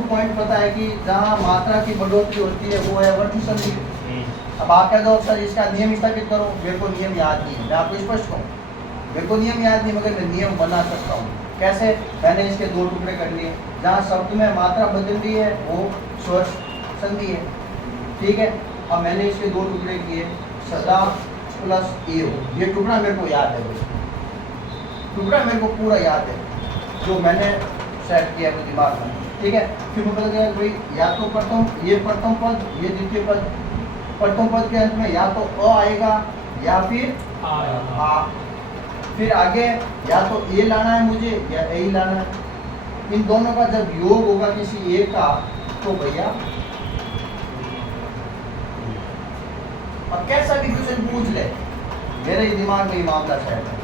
Two point पता है कि जहाँ मात्रा की बढ़ोतरी होती है वो है वर्तनी संधि। अब आप कह दो सर इसका नियम स्थापित करो, मेरे को नियम याद नहीं है। मैं आपको स्पष्ट कहूँ, मेरे को नियम याद नहीं, मगर मैं नियम बना सकता हूँ। कैसे? मैंने इसके दो टुकड़े कर लिए, जहाँ शब्द में मात्रा बदल रही है वो स्वर संधि है, ठीक है। अब मैंने इसके दो टुकड़े किए, सदा प्लस एव। ये टुकड़ा मेरे को याद है भाई, टुकड़ा मेरे को पूरा याद है जो मैंने सेट किया है दिमाग में, ठीक है। फिर मुझे पता चला भाई या तो प्रथम ये प्रथम पद, ये द्वितीय पद, प्रथम पद के अंत में या तो अ आएगा या फिर आ। फिर आगे या तो ए लाना है मुझे या ए ही लाना है। इन दोनों का जब योग होगा किसी एक का तो भैया अब कैसा भी क्वेश्चन पूछ ले, मेरे ही दिमाग में ही मामला सेट है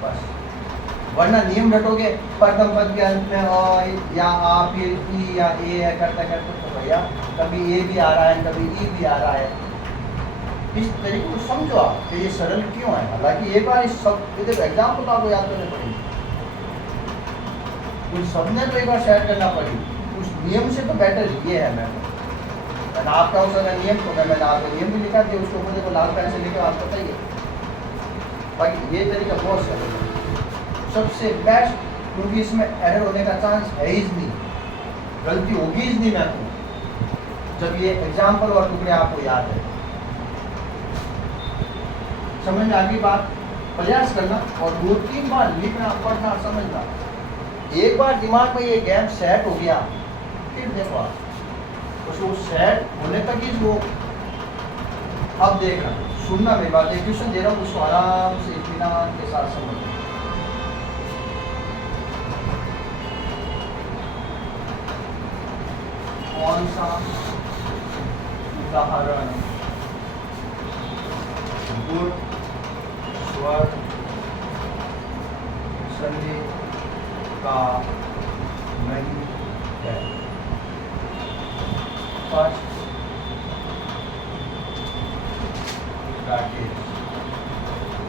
बस। वरना नियम रटोगे प्रथम पद के अंत में अ या आ फिर ई या ए है करते करते तो भैया कभी ए भी आ रहा है कभी ई भी आ रहा है। इस तरीके को समझो आप कि ये सरल क्यों है। हालांकि एक बार इस सब एग्जाम को तो आपको याद करनी पड़ेगी, उस सब ने तो एक बार शेयर करना पड़ेगी। उस नियम से तो बेटर ये है। मैंने आपका उस नियम तो मैंने आपको नियम भी लिखा दिया, उसको मुझे को लाल पेन से लिखा आपको बताइए। बाकी ये तरीका बहुत सरल है, सबसे बेस्ट, क्योंकि इसमें एरर होने का चांस है ही नहीं, गलती होगी ही नहीं। मैं जब ये एग्जाम्पल और टुकड़े आपको याद है, समझ में आ गई बात। प्रयास करना और 2-3 बार लिखना पढ़ना समझना। एक बार दिमाग में ये गैप सेट हो गया फिर देखो आप उसको सेट होने तक ही वो। अब देखना सुनना मेरी बात, एक क्वेश्चन दे रहा हूँ उसको आराम से इत्मीनान के साथ समझ। कौन सा उदाहरण गुण स्वर संधि का नहीं है? फर्स्ट राकेश,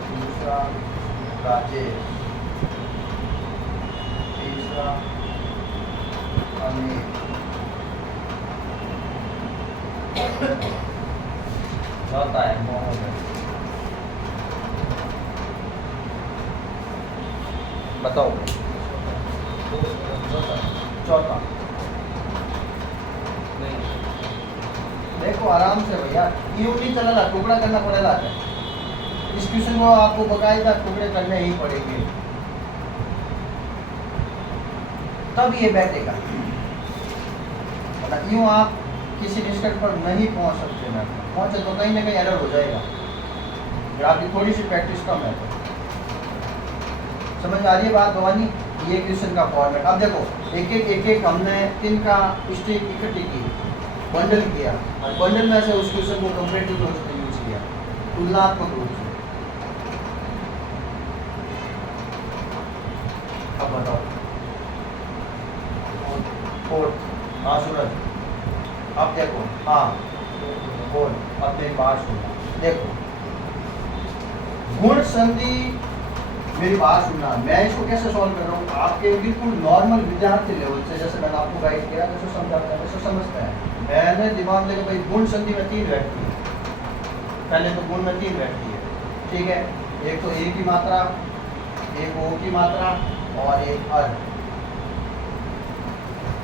दूसरा राजेश, तीसरा अनिल, चौथा है मोहम्मद। बताओ चौथा। देखो आराम से भैया, यूं नहीं चलना, टुकड़ा करना पड़ेगा। इस क्वेश्चन को आपको बकायदा टुकड़े करने ही पड़ेंगे तब ये बैठेगा। मतलब यूं आप किसी निष्कर्ष पर नहीं पहुंच सकते। ना पहुंचे तो कहीं ना कहीं एरर हो जाएगा। अगर आपकी थोड़ी सी प्रैक्टिस कम है तो। समझ आ रही है बात भवानी? ये क्वेश्चन का फॉर्मेट। अब देखो एक एक हमने 3 का स्ट्रिंग इकट्ठी की, बंडल किया और बंडल में से उस क्वेश्चन को कंपैरेटिव रूप से यूज किया, तुलनात्मक रूप से। अब बताओ फोर्थ। हाँ सूरज, अब देखो। हाँ बोल, अब मेरी बात सुनना। देखो गुण संधि, मेरी बात सुनना। मैं इसको कैसे सॉल्व कर रहा हूँ, आपके बिल्कुल नॉर्मल विद्यार्थी लेवल से, जैसे मैंने आपको गाइड किया, जैसे समझाते हैं वैसे समझते हैं। मैंने दिमाग में भाई गुण संधि में 3 व्यक्ति है। पहले तो गुण में 3 व्यक्ति है, ठीक है। एक तो ए की मात्रा, एक ओ की मात्रा और एक अर्ध।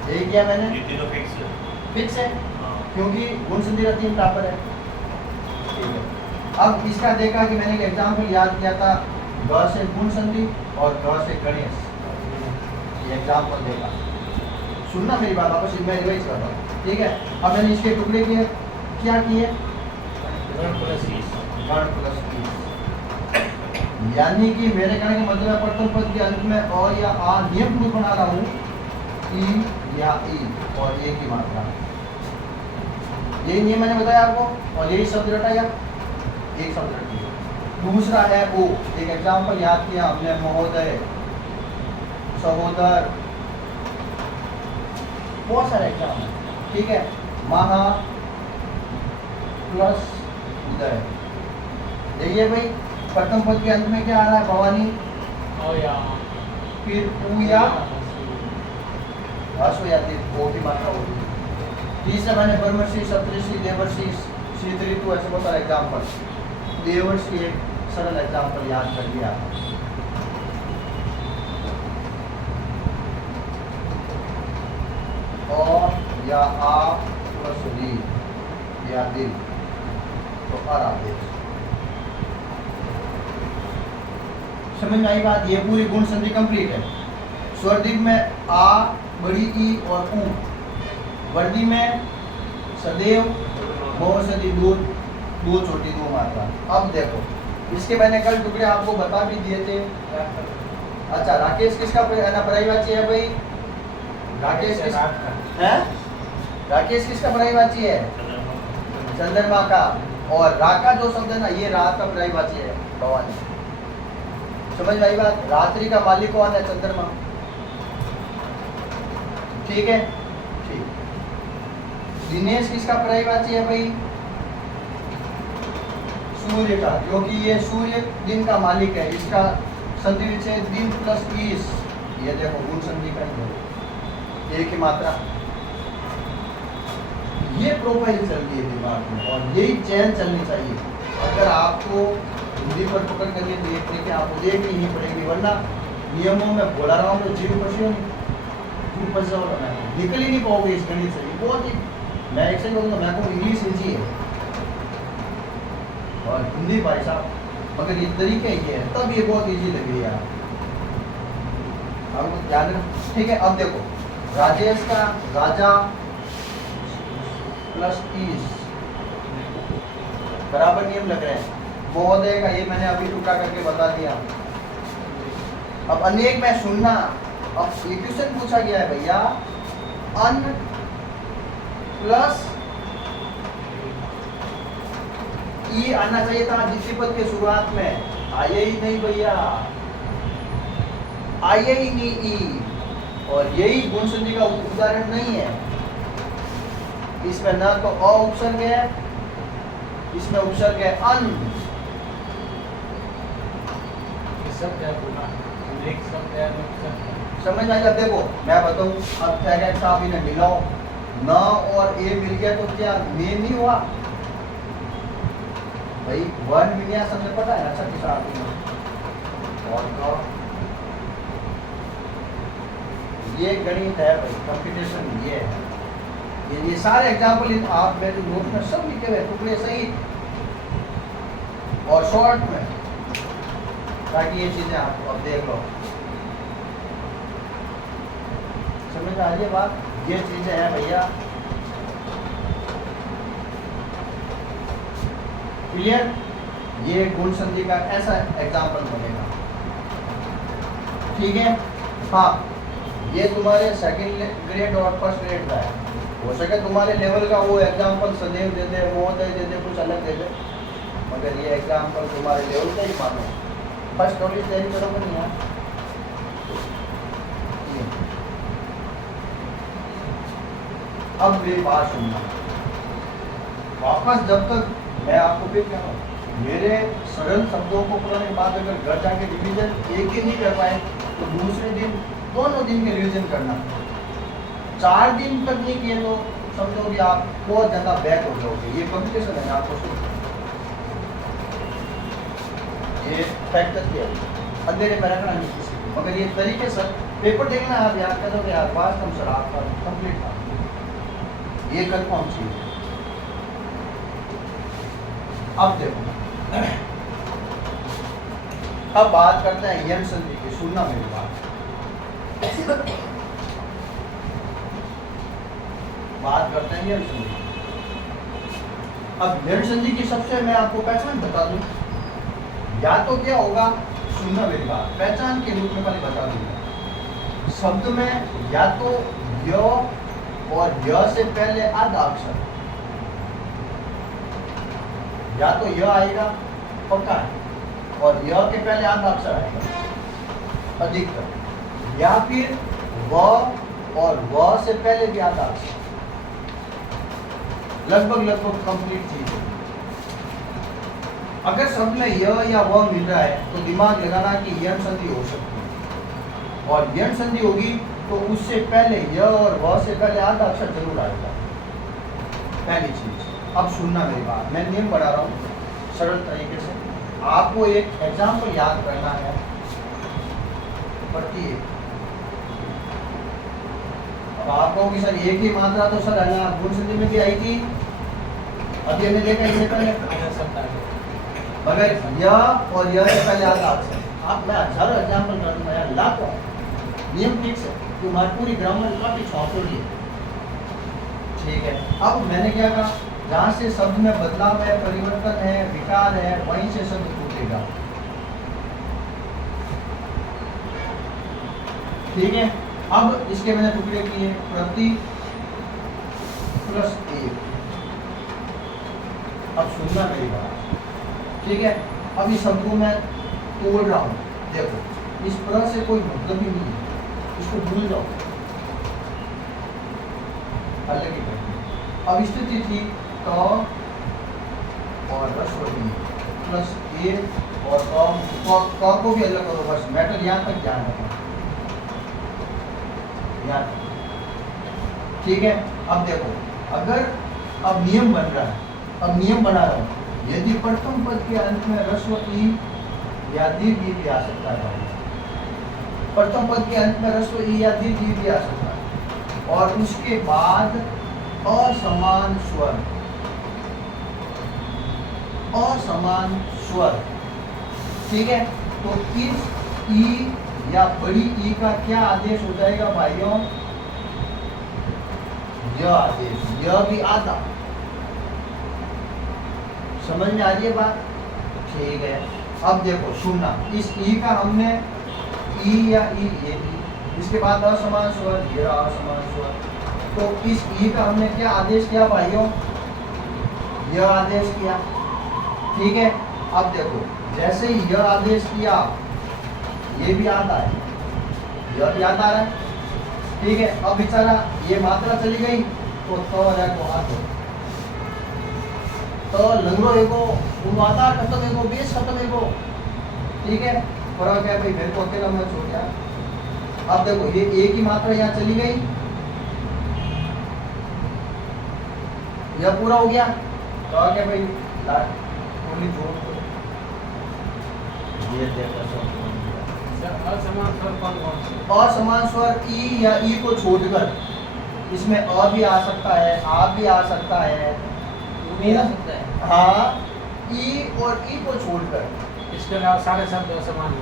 यही किया मैंने। ये तीनों फिक्स है क्योंकि गुण संधि का 3 टापर है, ठीक है। अब इसका देखा कि मैंने एक एग्जाम्पल याद किया था, ग से गुण संधि और ग से गणेश। ये एग्जाम्पल देखा, सुनना मेरी बात, वापस मैं रिवाइज कर रहा हूँ, ठीक है। अब मैंने इसके टुकड़े किए, क्या किए? गण प्लस 20। यानी कि मेरे कहने का मतलब है प्रथम पद के अंत में अ या आ नियम रूप बना रहा हूँ, ई या ई और ए की मात्रा। यही नियम मैंने बताया आपको और यही शब्द रटाया, एक शब्द रटिए। दूसरा है ओ, एक एग्जाम्पल याद किया हमने, महोदय, सहोदर, बहुत सारे एग्जाम्पल, ठीक है। महा प्लस उदय। देखिए भाई प्रथम पद के अंत में क्या आ रहा है? भवानी, फिर ऊ या असो या वो की मात्रा होगी। तीसरा मैंने ब्रह्मर्षि, सप्तऋषि, देवर्षि, शीत ऋतु ऐसे बहुत सारे एग्जाम्पल। देवर्षि एक सरल एग्जाम्पल याद कर लिया। और या आप प्लस री या दिल तो आदेश। समझ में आई बात? ये पूरी गुण संधि कंप्लीट है। स्वरदीप में आ, बड़ी ई और ऊ। वर्दी में सदैव, बहुसदी, दूध, दो छोटी दो मात्रा। अब देखो इसके मैंने कल टुकड़े आपको बता भी दिए थे। अच्छा राकेश किसका पर्यायवाची है भाई? राकेश किस है? राकेश किसका पर्यायवाची है? चंद्रमा का। और रा का जो शब्द है ना ये रात का पर्यायवाची है भवानी। समझ में आई बात? रात्रि का मालिक कौन है? चंद्रमा। ठीक है ठीक। दिनेश किसका पर्यायवाची है भाई? सूर्य का, क्योंकि ये सूर्य दिन का मालिक है। इसका संधि विच्छेद दिन प्लस 20। ये देखो गुण संधि का ही एक ही मात्रा। ये प्रोफाइल चलती है दिमाग में और यही चैन चलनी चाहिए। अगर आपको हिंदी पर पकड़ करके देखने के आपको देखनी ही पड़ेगी, वरना नियमों में बोला रहा हूँ तो जीव फंसी होगी, जीव फंसा होगा। मैं निकल ही नहीं पाओगे इस गणित से। बहुत ही मैं एक से बोलूँगा, मैं कहूँ इंग्लिश ईजी है और हिंदी भाई साहब मगर ये तरीके ये है तब ये बहुत ईजी लगे यार आपको ध्यान रखना। ठीक है अब देखो राजेश का राजा प्लस 30 बराबर नियम लग रहे हैं। महोदय का ये मैंने अभी टुकड़ा करके बता दिया। अब अनेक में सुनना। अब ये क्वेश्चन पूछा गया है भैया, अन प्लस ई आना चाहिए था जिस पद के शुरुआत में, आया ही नहीं भैया, आया ही नहीं ई। और यही गुण संधि का उदाहरण नहीं है। इसमें ना तो अ उपसर्ग है, इसमें उपसर्ग है अन। समझ आ जाए? देखो मैं बताऊं, अब क्या क्या साहब इन्हें मिलाओ, न और ए मिल गया तो क्या मे नहीं हुआ भाई? वर्ण विन्यास हमने पता है अच्छा किस और का ये गणित है भाई, कंप्यूटेशन ये है। ये सारे एग्जाम्पल आप मेरे नोट में सब लिखे हुए टुकड़े सही और शॉर्ट में, ताकि ये चीजें आप अब देख लो। समझ आ रही है बात? ये चीजें हैं भैया, क्लियर? ये गुण संधि का ऐसा एग्जाम्पल बनेगा। ठीक है हाँ, ये तुम्हारे सेकंड ग्रेड और फर्स्ट ग्रेड का है। हो सके तुम्हारे लेवल का वो एग्जाम्पल सदैव दे दे, महोदय दे दे, कुछ अलग दे दे, मगर ये एग्जाम्पल तुम्हारे लेवल का ही मानो। फर्स्ट नॉलेज तैयारी करोगे नहीं यार। अब मेरी बात सुनना वापस, जब तक मैं आपको फिर कह रहा हूँ मेरे सरल शब्दों को पढ़ने के बाद अगर घर जाके रिवीजन एक ही नहीं कर पाए तो दूसरे दिन दोनों दिन के रिवीजन करना। 4 दिन तक नहीं किए तो समझो कि आप बहुत ज़्यादा बैक हो जाओगे। ये कंपटीशन है आपको सुन, ये फैक्टर है, अंधेरे में रखना नहीं किसी को, मगर ये तरीके से पेपर देखना आप याद करोगे यार, बात कम सर आपका कंप्लीट था, ये कंफर्म चीज। अब देखो अब बात करते हैं यम संधि की। सुनना मेरी बात करते हैं यम संधि। अब यम संधि की सबसे मैं आपको पहचान बता दूं, या तो क्या होगा, सुनना मेरी बात, पहचान के रूप में पहले बता दूंगा। शब्द में या तो य और य से पहले आधा अक्षर, या तो य आएगा पक्का है, और य के पहले आधा अक्षर आएगा अधिकतर, या फिर व और व से पहले भी आधा अक्षर, लगभग कंप्लीट चीज है। अगर शब्द में य या व मिल रहा है तो दिमाग लगाना कि यम संधि हो सकती है, और यम संधि होगी तो उससे पहले य और व से पहले आधा अक्षर जरूर आएगा, पहली चीज। अब सुनना मेरी बात, मैं नियम बना रहा हूँ सरल तरीके से, आपको एक एग्जाम्पल याद करना है प्रति एक। अब आप कहोगे सर एक ही मात्रा तो सर है ना गुण संधि में भी आई थी, अभी हमने देखा इससे पहले, मगर य और य से पहले आधा अक्षर। आप मैं हजारों एग्जाम्पल कर दूंगा यार, लाखों नियम फिक्स है, तुम्हारी पूरी ग्रामर काफी छापोड़ी है, ठीक है। अब मैंने क्या कहा, जहाँ से शब्द में बदलाव है, परिवर्तन है, विकार है, वहीं से शब्द टूटेगा, ठीक है। अब इसके मैंने टुकड़े किए, प्रति प्लस एक। अब सुनना मेरी बात, ठीक है। अब इस शब्द को मैं तोड़ रहा हूँ, देखो इस प्र से कोई मतलब ही नहीं है, इसको भूल जाओ, अलग ही करेंगे। अब स्थिति थी क और ह्रस्व ई प्लस ए और क को भी अलग करो, बस मैटर यहाँ तक ध्यान रखना, यहाँ तक, ठीक है। अब देखो, अगर अब नियम बन रहा है, अब नियम बना रहा हूँ, यदि प्रथम पद के अंत में ह्रस्व ई या दीर्घ ई भी आ सकता है, प्रथम पद के अंत में ह्रस्व ई या दीर्घ ई भी आ सकता है, और उसके बाद असमान स्वर, असमान स्वर, ठीक है। तो इस ई या बड़ी ई का क्या आदेश हो जाएगा भाइयों, यह आदेश, यह भी आधा, समझ में आ रही है बात, ठीक है। अब देखो सुनना, इस ई का हमने ई या ई ये ई, इसके बाद असमान स्वर, ये असमान स्वर, तो इस ई का हमने क्या आदेश किया भाइयों, यह आदेश किया, ठीक है। अब देखो जैसे ही यह आदेश किया, ये भी आता है, यह भी आता है, ठीक है। अब बेचारा ये मात्रा चली गई तो हाथ तो लंगड़ो एगो उन्वाता खत्म एगो बेस खत्म एगो, ठीक है। फर्क है भाई, मेरे को अकेला मैं छोड़ दिया। अब देखो ये एक ही मात्रा यहाँ चली गई, यह पूरा हो गया, तो क्या भाई थोड़ी जोड़ दो, ये देखो असमान स्वर कौन कौन से, असमान स्वर ई या ई को छोड़कर, इसमें अ भी आ सकता है, आ भी आ सकता है, नहीं आ सकता है, हाँ, ई और ई को छोड़कर इसके अलावा सारे शब्द असमान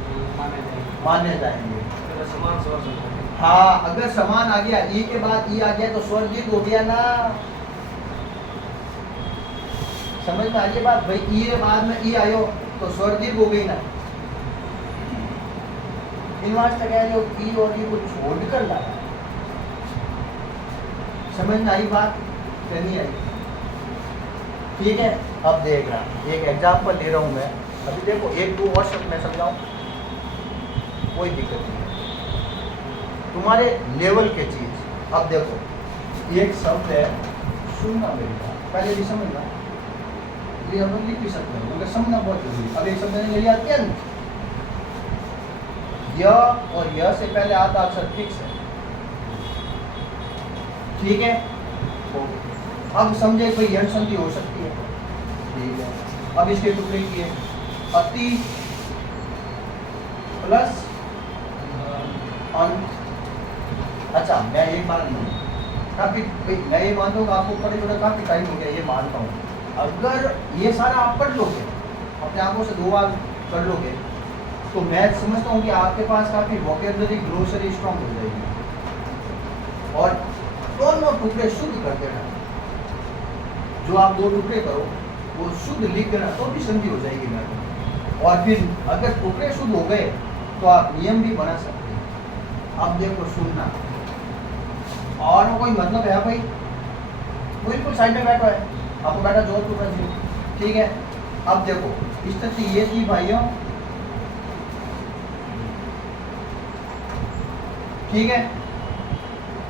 माने जाएंगे, तो समान स्वर से। हाँ, अगर समान आ गया, ई के बाद ई आ गया तो स्वर दीर्घ हो गया ना, समझ में आ रही है बात भाई, ई के बाद में ई आयो तो स्वर दीर्घ हो गई ना, इन वास्ते कह रहे हो ई और ई को छोड़कर लाया, समझ में आई बात, नहीं आई, ठीक है। अब देख रहा, एक एग्जाम्पल ले रहा हूँ मैं, अभी देखो एक दो और शब्द मैं समझाऊँ, कोई दिक्कत नहीं, तुम्हारे लेवल के चीज। अब देखो एक शब्द है, सुनना मेरी बात, पहले भी समझना, ये हम लोग लिख भी सकते हैं मगर समझना बहुत जरूरी। अब एक शब्द ने लिया अत्यंत, य और य से पहले आधा अक्षर फिक्स है, ठीक है। तो अब समझे कोई यण संधि हो सकती है, ठीक है। अब इसके टुकड़े किए, अति प्लस अंत। अच्छा मैं एक बार काफी, मैं ये मानता हूँ आपको पढ़े हुए काफी टाइम हो गया, ये मानता हूँ, अगर ये सारा आप पढ़ लोगे, अपने आंखों से 2 बार कर लोगे, तो मैं समझता हूँ कि आपके पास काफी वोकेबलरी ग्लोसरी स्ट्रॉन्ग हो जाएगी, और दोनों टुकड़े शुद्ध कर देना, जो आप 2 टुकड़े करो वो शुद्ध लिख देना, तो भी संधि हो जाएगी मैडम। और फिर अगर टुकड़े शुद्ध हो गए तो आप नियम भी बना सकते हैं। अब देखो सुनना, और कोई मतलब है भाई, बिल्कुल साइड में बैठा है, आपको बैठा जोर टुकड़ा जी, ठीक है। अब देखो स्थिति ये थी भाइयों, ठीक है।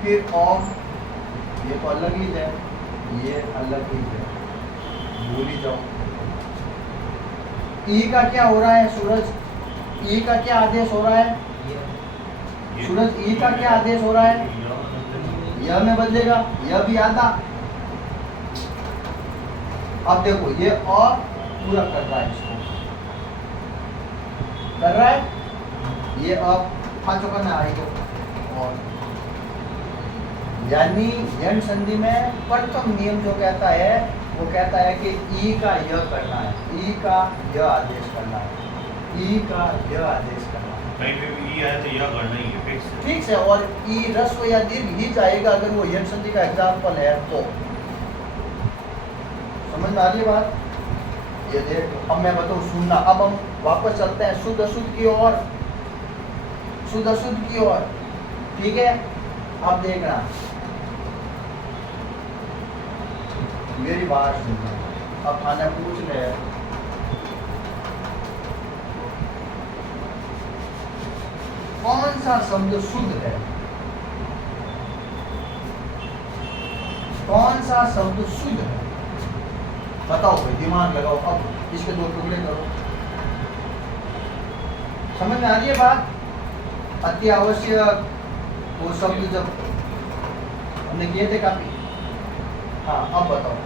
फिर और ये तो अलग ही है, ये अलग ही है, भूल ही जाओ। ई का क्या हो रहा है सूरज, ई का क्या आदेश हो रहा है, सूरज ई का क्या आदेश हो रहा है? यह में बदलेगा, यह भी आधा। अब देखो ये और पूरा कर रहा है, इसको कर रहा है, ये अब पांचों का ना आएगा। और यानी यण संधि में प्रथम नियम जो कहता है वो कहता है कि ई का यह करना है, ई का यह आदेश करना है, ई का यह आदेश करना है। कहीं पे भी ई आए तो यह करना ही है, फिक्स है। ठीक है। और ई रस्व या दीर्घ ही जाएगा अगर वो यण संधि का एग्जाम्पल है तो। समझ में आ रही है बात? ये देख, अब मैं बताऊं सुनना। अब हम वापस चलते हैं शुद्ध अशुद्ध की ओर, शुद्ध अशुद्ध की ओर। ठीक है, अब देखना, मेरी बात सुनना। अब खाना पूछ ले, कौन सा शब्द शुद्ध है, कौन सा शब्द शुद्ध है? बताओ भाई, दिमाग लगाओ। अब इसके दो टुकड़े करो। समझ में आ रही है बात? अति आवश्यक वो शब्द जब हमने किए थे काफी। हाँ, अब बताओ,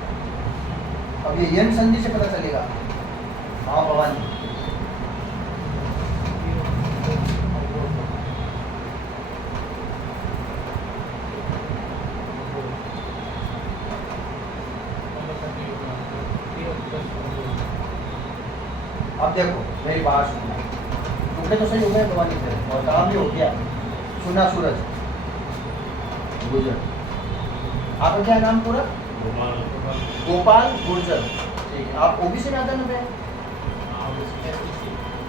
अब ये यण संधि से पता चलेगा। हाँ भवानी, अब देखो मेरी बात सुनना। टुकड़े तो सही हो गए भवानी से, और काम भी हो गया। सुना सूरज, गुजर, आपका क्या नाम पूरा? गोपाल गुर्जर। ठीक है, आप ओबीसी में आते हैं?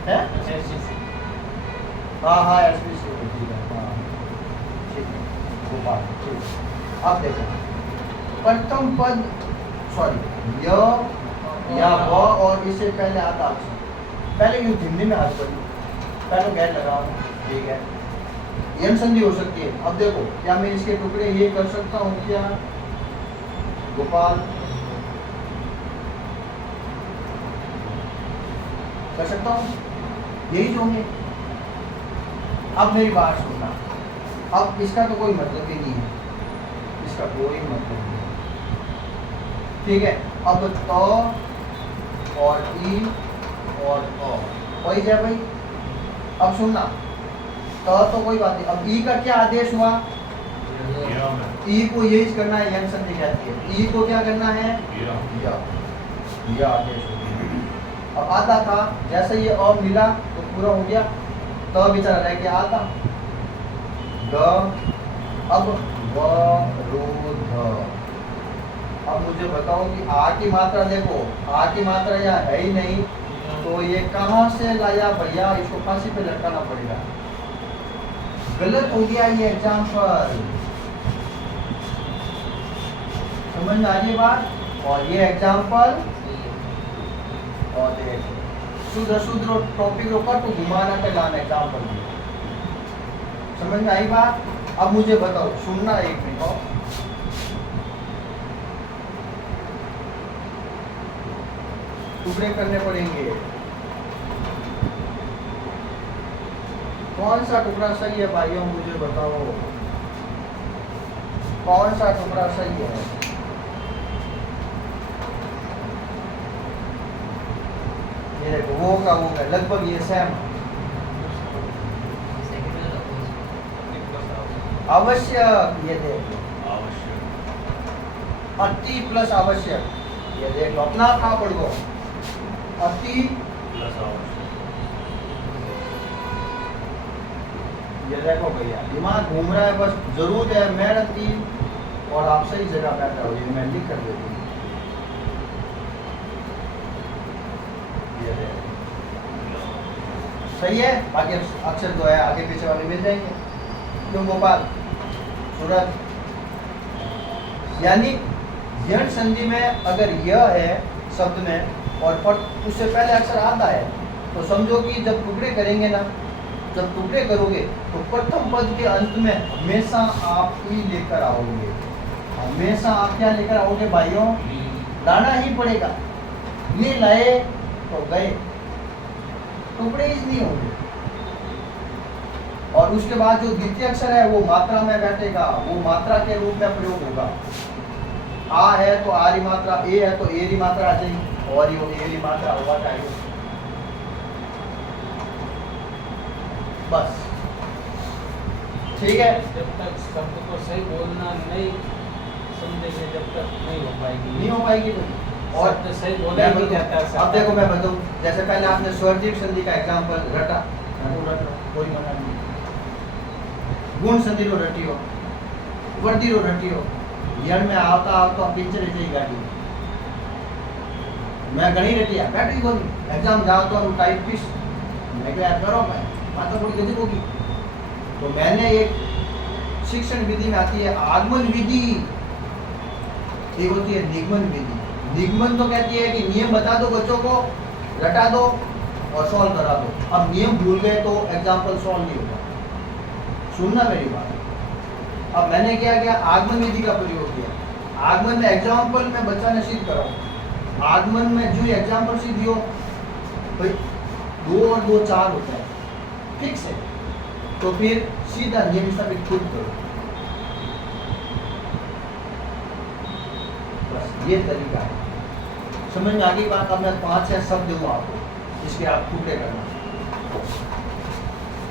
हैं? हाँ हाँ, एसबीसी। ठीक है, हाँ ठीक है, गोपाल। ठीक, अब देखो प्रथम पद, सॉरी, य या व और इससे पहले आता अक्षर। पहले यू हिंदी में हाथ पढ़ी, पहले गैर लगाओ। ठीक है, यण संधि हो सकती है। अब देखो, क्या मैं इसके टुकड़े ये कर सकता हूँ क्या? गोपाल कर सकता हूँ, यही जो होंगे। अब मेरी बात सुनना, अब इसका तो कोई मतलब ही नहीं है, इसका कोई मतलब नहीं है। ठीक है, अब तो और ई और अ वही जाए भाई। अब सुनना, तो कोई बात नहीं। अब ई का क्या आदेश हुआ? ई को ये करना है, यण संधि कहती है। ई को क्या करना है? यह आदेश हो गया। अब आता था, जैसे ये अ मिला तो पूरा हो गया, तो बेचारा रह गया आता। ग, अब व रो ध। अब मुझे बताओ कि आ की मात्रा देखो, आ की मात्रा यहाँ है ही नहीं, तो ये कहाँ से लाया भैया? इसको फांसी पे लटकाना पड़ेगा। गलत हो गया ये एग्जाम्पल। समझ में आ रही है बात? और ये एग्जाम्पल, और देखो शुद्ध अशुद्ध टॉपिक रोका तो घुमाना के लाना एग्जाम्पल। समझ में आई बात? अब मुझे बताओ, सुनना एक मिनट और। टुकड़े करने पड़ेंगे। कौन सा टुकड़ा सही है भाइयों, मुझे बताओ, कौन सा टुकड़ा सही है? ये देखो, वो का वो है, लगभग ये सेम। आवश्यक, ये देखो, अति प्लस आवश्यक, ये देख लो, अपना खा पड़ गो। अति प्लस आवश्यक, ये देखो भैया, दिमाग घूम रहा है, बस जरूरत है मेहनत की और आप सही जगह बैठा हो। ये मैं लिख कर देती हूँ। ये देखो, सही है। बाकी अक्षर जो है आगे पीछे वाले मिल जाएंगे। क्यों गोपाल? सूरज, यानी यण संधि में अगर यह है शब्द में और उससे पहले अक्षर आता है, तो समझो कि जब टुकड़े करेंगे ना, जब टुकड़े करोगे तो प्रथम पद के अंत में हमेशा आप ई लेकर आओगे। हमेशा आप क्या लेकर आओगे भाइयों? लाना ही पड़ेगा। नहीं लाए तो गए, टुकड़े ही नहीं होंगे। और उसके बाद जो द्वितीय अक्षर है वो मात्रा में बैठेगा, वो मात्रा के रूप में प्रयोग होगा। आ है तो आ री मात्रा, ए है तो ए री मात्रा आ जाएगी, और ये ए री मात्रा हुआ जाएगी। बस ठीक है। जब तक शब्द को सही बोलना नहीं समझेंगे जब तक नहीं हो पाएगी। नहीं हो पाएगी कोई। और शब्द सही बोला नहीं जाता है। अब देखो मैं बताऊं, जैसे पहले आपने स्वरजीव संधि का एग्जांपल रटा, मैं तो रट रहा हूं, कोई मना नहीं। गुण संधि रो रटी हो, वर्दी रो रटी हो, यण में आवता आवता पिंचर रटी गाड़ी, मैं घणी रटी है बैटरी को एग्जाम जाओ तो टाइप पीस मैं क्या करो, मैं माता थोड़ी गति होगी। तो मैंने एक शिक्षण विधि में आती है आगमन विधि, एक होती है निगमन विधि। निगमन तो कहती है कि नियम बता दो बच्चों को, रटा दो और सॉल्व करा दो। अब नियम भूल गए तो एग्जाम्पल सॉल्व नहीं होगा, सुनना मेरी बात। अब मैंने क्या किया, आगमन विधि का प्रयोग किया। आगमन में एग्जाम्पल में बच्चा ने सिद्ध कराओ, आगमन में जो एग्जाम्पल सिद्ध हो भाई 2 और 2 4 होता है, फिक्स है, तो फिर सीधा नियम स्थापित खुद करो। बस ये तरीका है, समझ में आ गई बात। अब मैं 5 या शब्द दूंगा आपको, इसके आप टुकड़े करना।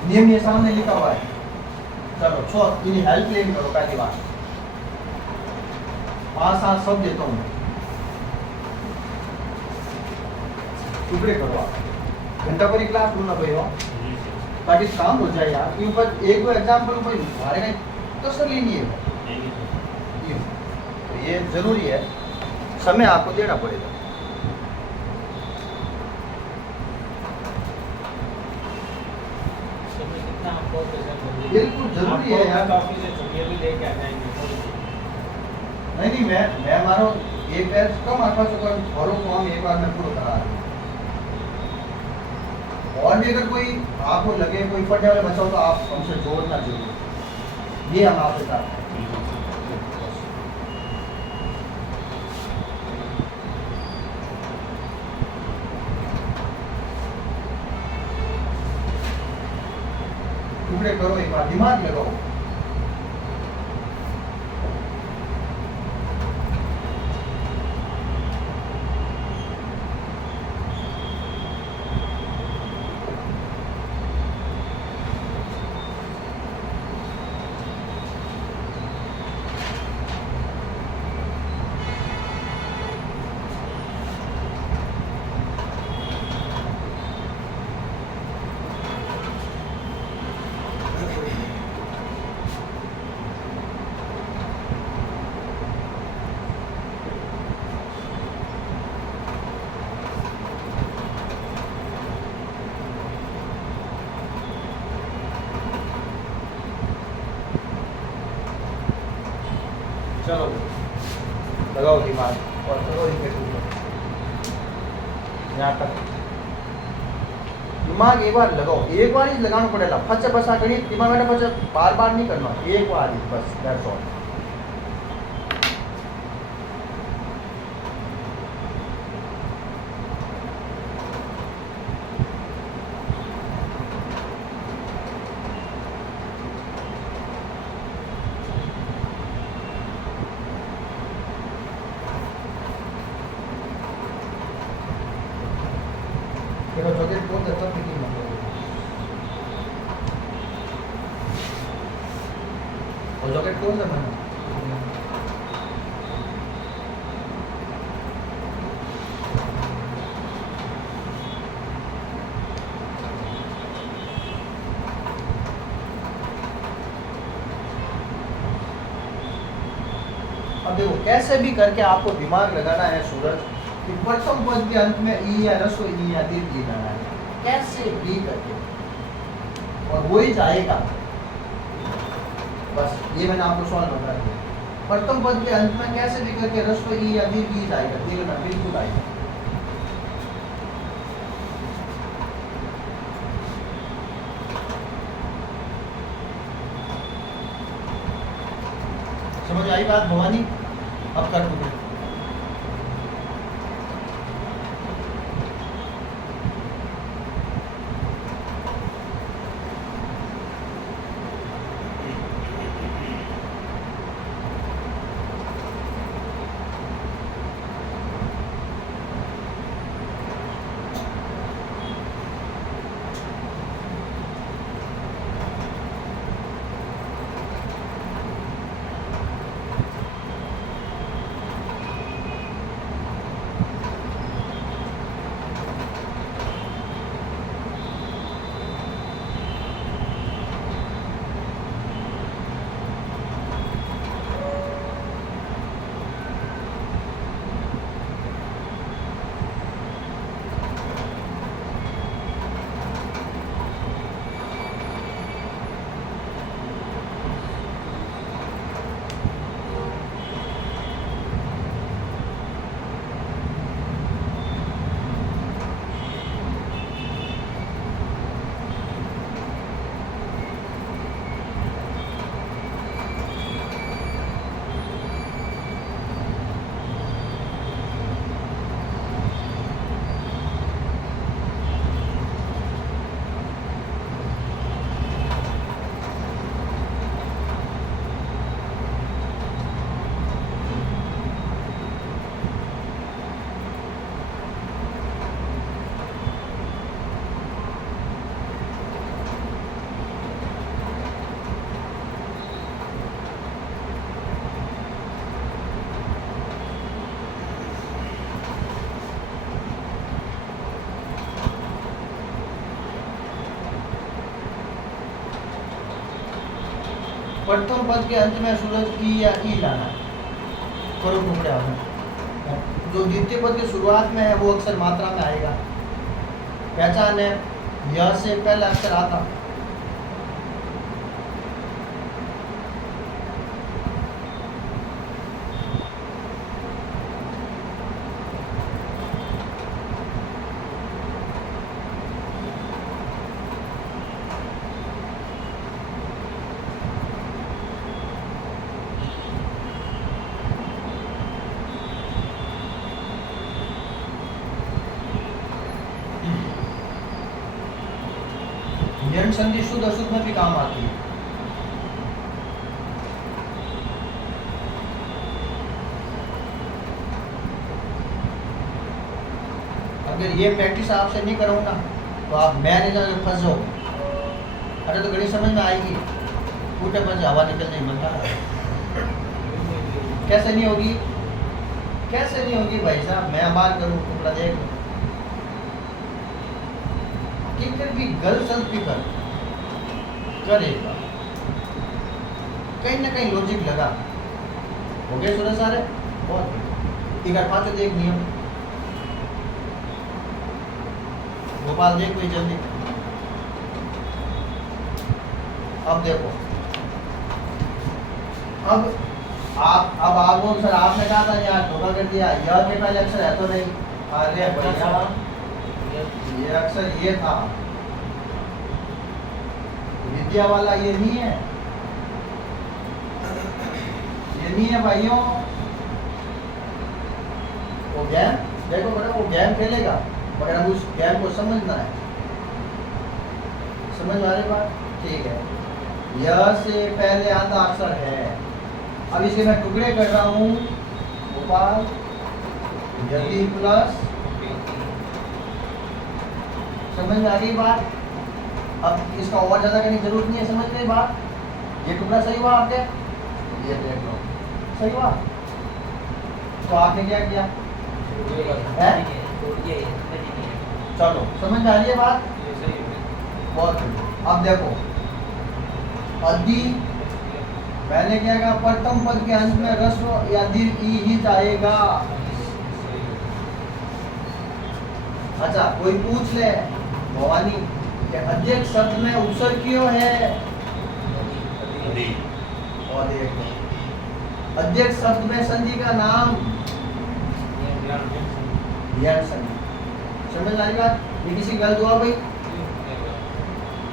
नियम ये सामने लिखा हुआ है, चलो छो इन्हें हेल्प लेन करो। पहली बात 5-7 शब्द देता हूँ, टुकड़े करो आप। घंटा पर क्लास लूँ ना भाई हो, ताकि काम हो जाए यार। क्यों पर एक दो एग्जाम्पल कोई हमारे कहीं तसल्ली नहीं है, तो ये जरूरी है, समय आपको देना पड़ेगा। समय कितना आपको बिल्कुल जरूरी है यार। काफी से छुट्टियां भी लेके आ जाएंगे। नहीं मैं मारो एक बार कम आपका चुका घरों को हम एक बार में पूरा करा रहे हैं। और भी अगर कोई आपको लगे कोई फटे वाले बच्चा हो तो आप हमसे जोड़ना जरूर, ये हम आपसे चाहते हैं। टुकड़े करो, एक बार दिमाग लगाओ। चलो लगाओ दिमाग और करो इनके यहाँ तक दिमाग एक बार लगाओ, एक बार ही लगाना पड़ेगा। फच बसा करी दिमाग में फच बार बार नहीं करना, एक बार ही बस, दैट्स ऑल। देखो जॉकेट कौन देता है कि मतलब और जॉकेट कौन सा बना अब देखो कैसे भी करके आपको दिमाग लगाना है सूरज कि प्रथम पद के अंत में ई या रसो ई या दीर्घ लगाना है, कैसे भी करके, और वो ही जाएगा। बस ये मैंने आपको सवाल बता दिया, प्रथम पद के अंत में कैसे भी करके रसो ई या दीर्घ ई जाएगा, देखना बिल्कुल आएगा। समझ आई बात भवानी? अब कर दूंगा। प्रथम पद के अंत में सूरज ई या ई लाना है। करो टुकड़े आपने। जो द्वितीय पद की शुरुआत में है वो अक्षर मात्रा में आएगा। पहचान है, य से पहला अक्षर आता। यण संधि शुद्ध अशुद्ध में भी काम आती है। अगर ये प्रैक्टिस आपसे नहीं कराऊंगा तो आप मैं नहीं जाकर फंस जाओगे। अरे तो गणित समझ में आएगी, फूटे पर से हवा निकल नहीं बनता। कैसे नहीं होगी, कैसे नहीं होगी भाई साहब? मैं बात करूँ टुकड़ा देख लो, किधर भी गलत स्पीकर करेगा, कहीं ना कहीं लॉजिक लगा। हो गए सुने सारे? बहुत बढ़िया। इधर पाँचों देख नियम। गोपाल देख कोई जल्दी। अब देखो, अब आप बोल सर आपने कहा था यार धोखा कर दिया, यह के पहले अक्षर है तो नहीं। अरे भैया ये अक्षर ये था, विद्या वाला ये नहीं है, ये नहीं है भाइयों। वो गेम देखो बेटा, वो गेम खेलेगा मगर अब उस गेम को समझना है। समझ आ रही बात? ठीक है, यह से पहले आता अक्षर है। अब इसके मैं टुकड़े कर रहा हूँ। गोपाल यदि प्लस, समझ में आ गई बात? अब इसका और ज्यादा करने की जरूरत नहीं है। समझ गई बात? ये टुकड़ा सही हुआ आपके? ये देख लो सही हुआ। तो आपने क्या किया है? चलो समझ में आ रही है बात? बहुत बढ़िया। अब देखो, अदि मैंने क्या कहा, प्रथम पद के अंत में रस्व या दीर्घ ई ही जाएगा। अच्छा कोई पूछ ले भवानी कि अध्यक्ष शब्द में उपसर्ग क्यों है? और देखो, अध्यक्ष शब्द में संधि का नाम यण संधि। समझ आ रही बात? ये किसी गलत हुआ भाई?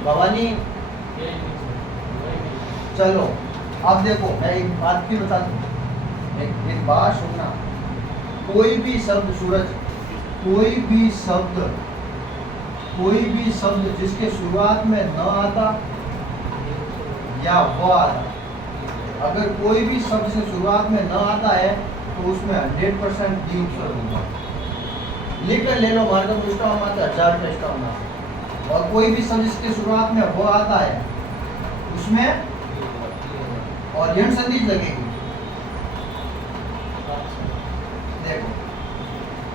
भवानी चलो अब देखो, मैं एक बात की बता दूं, एक बात सुनना। कोई भी शब्द सूरज, कोई भी शब्द जिसके शुरुआत में न आता या वो आता, अगर कोई भी शब्द से शुरुआत में न आता है तो उसमें 100% दी उपसर्ग होगा। लिखकर ले लो, मार्कर पूछता हूँ मात्र 1000 टेस्ट होगा। और कोई भी शब्द जिसके शुरुआत में वो आता है उसमें और यण संधि लगेगी। देखो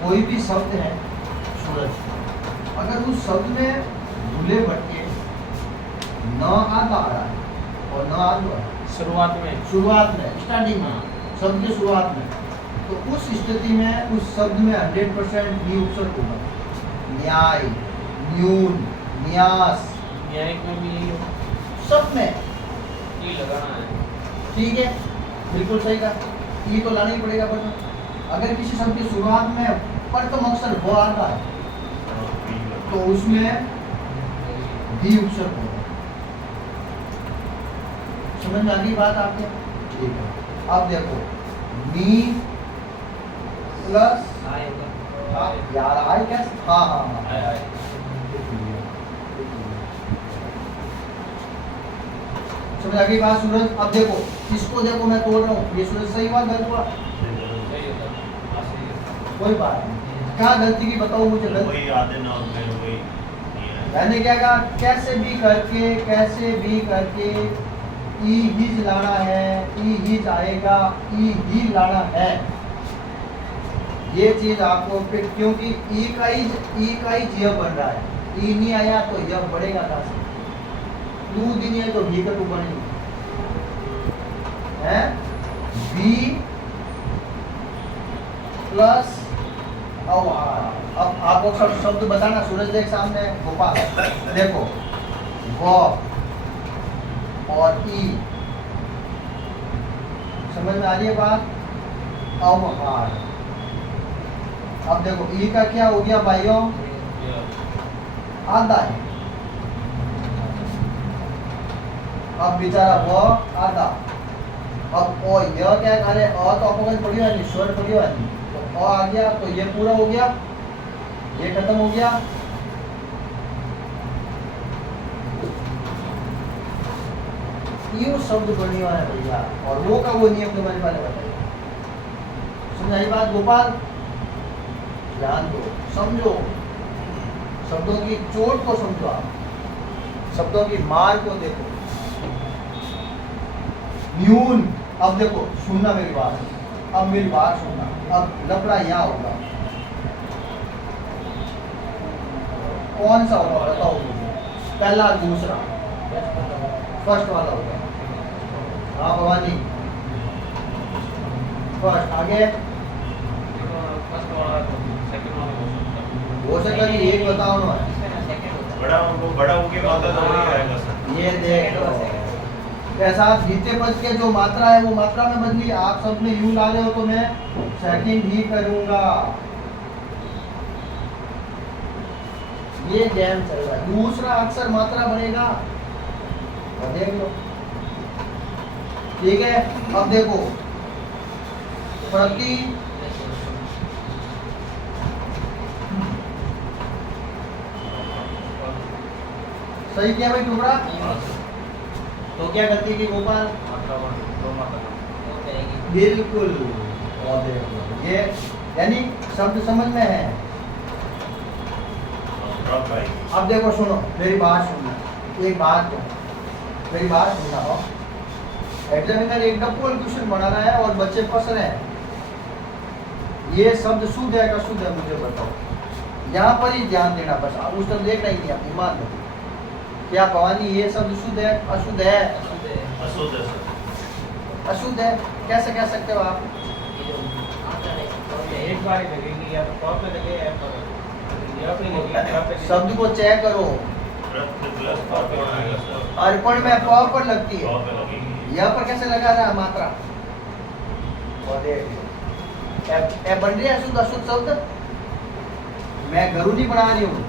कोई भी शब्द है सूरज, अगर उस शब्द में भूले भटके न आता आ रहा है और न आता शुरुआत में स्टार्टिंग में शब्द के शुरुआत में, तो उस स्थिति में उस शब्द में 100% नी उपसर्ग होगा। न्याय, न्यून, न्यास, न्यायिक में भी यही होगा, सब में ये लगाना है। ठीक है, बिल्कुल सही कहा, ये तो लाना ही पड़ेगा। पर अगर किसी शब्द की शुरुआत में प्रथम अक्षर वो आता है तो उसमें दी उपसर्ग होगा। समझ में आ गई बात आपके? ठीक है, अब देखो नी प्लस यार आई कैसे? हाँ समझ आ गई बात सूरज? अब देखो इसको देखो, मैं तोड़ रहा हूँ, ये सूरज सही हुआ गलत हुआ? कोई बात नहीं, क्या गलती की बताओ मुझे। वही आधे ना वही मैंने क्या कहा, कैसे भी करके ई हिज लाना है, ई हिज आएगा, ई ही लाना है। ये चीज आपको फिर, क्योंकि ई का ही यह बन रहा है, ई नहीं आया तो यह बढ़ेगा कहाँ से? टू दिन है तो भी का टू बनेगा। है बी प्लस अवहार। अब आपको शब्द बताना, सूरज देख सामने, गोपाल देखो व और ई, समझ में आ रही है बात? अवहार। अब देखो ई का क्या हो गया भाइयों? आधा है। अब बेचारा वो आधा। अब ओ यह क्या करे? अ तो आपको कहीं पड़ी वाली, स्वर पड़ी वाली, तो अ आ गया, तो ये पूरा हो गया, ये खत्म हो गया। ये शब्द बनने वाला है भैया, और वो का वो नियम तुम्हारे वाले बताइए। समझाई बात गोपाल? ध्यान दो, समझो, शब्दों की चोट को समझो, आप शब्दों की मार को देखो। न्यून, अब देखो सुनना मेरी बात, अब मेरी बात सुनना। अब लफड़ा यहाँ होगा, कौन सा होगा बताओ मुझे? पहला दूसरा, फर्स्ट वाला होगा। हाँ भवानी, फर्स्ट। आगे हो सकता है कि एक बताओ ना, बड़ा हो के मात्रा तो वही आएगा सर। ये देखो ऐसा द्वितीय पद के जो मात्रा है वो मात्रा में बदली। आप सब में यू ला रहे हो तो मैं सेकंड ही करूंगा। ये गेम चल रहा है, दूसरा अक्षर मात्रा बनेगा, और देख लो, ठीक है। अब देखो प्रति, सही किया भाई टुकड़ा? तो क्या गलती की गोपाल? बिल्कुल। और देखो ये यानी शब्द समझ में है। अब देखो सुनो, मेरी बात सुनना, एक बात तो मेरी बात सुनना हो। एग्जामिनर एक डबल क्वेश्चन बना रहा है और बच्चे फंस रहे हैं। ये शब्द शुद्ध है का शुद्ध है मुझे बताओ, यहाँ पर ही ध्यान देना बस। आप उस तरफ देखना ही नहीं, आप ईमान दो। क्या भवानी ये शब्द शुद्ध है अशुद्ध है? अशुद्ध है सर। अशुद्ध है, कैसे कह सकते हो आप? एक बार ही लगेगी, या तो कॉल पे लगे या पर या पे लगे। शब्द को चेक करो, प्लस पर आएगा सर। अर्पण में प पर लगती है, पे लगेगी। यह पर कैसे लगा रहा है मात्रा? और देख लो, ए बन रही है अशुद्ध अशुद्ध शब्द। मैं गरुड़ी बना रही हूँ,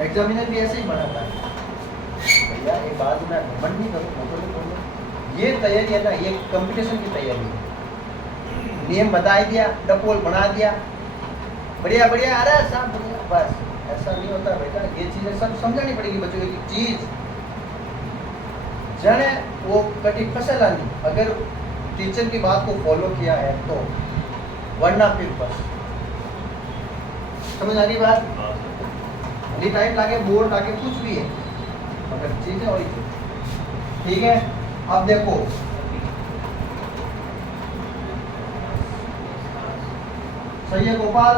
एग्जामिनर भी ऐसे ही बनाता है। भैया एक बात मैं घमंड नहीं करूँ, ये तैयारी है ना, ये कंपटीशन की तैयारी है। नियम बता दिया, डपोल बना दिया, बढ़िया बढ़िया, अरे सब बढ़िया, बस ऐसा नहीं होता बेटा। ये चीजें सब समझानी पड़ेगी बच्चों को। एक चीज जाने वो कटी फसला नहीं, अगर टीचर की बात को फॉलो किया है तो, वरना फिर बस। समझ आ रही बात? हाँ सर। अली टाइप लाके बोर्ड लाके कुछ भी है, मगर चीजें वही थी, ठीक है। अब देखो सही है गोपाल?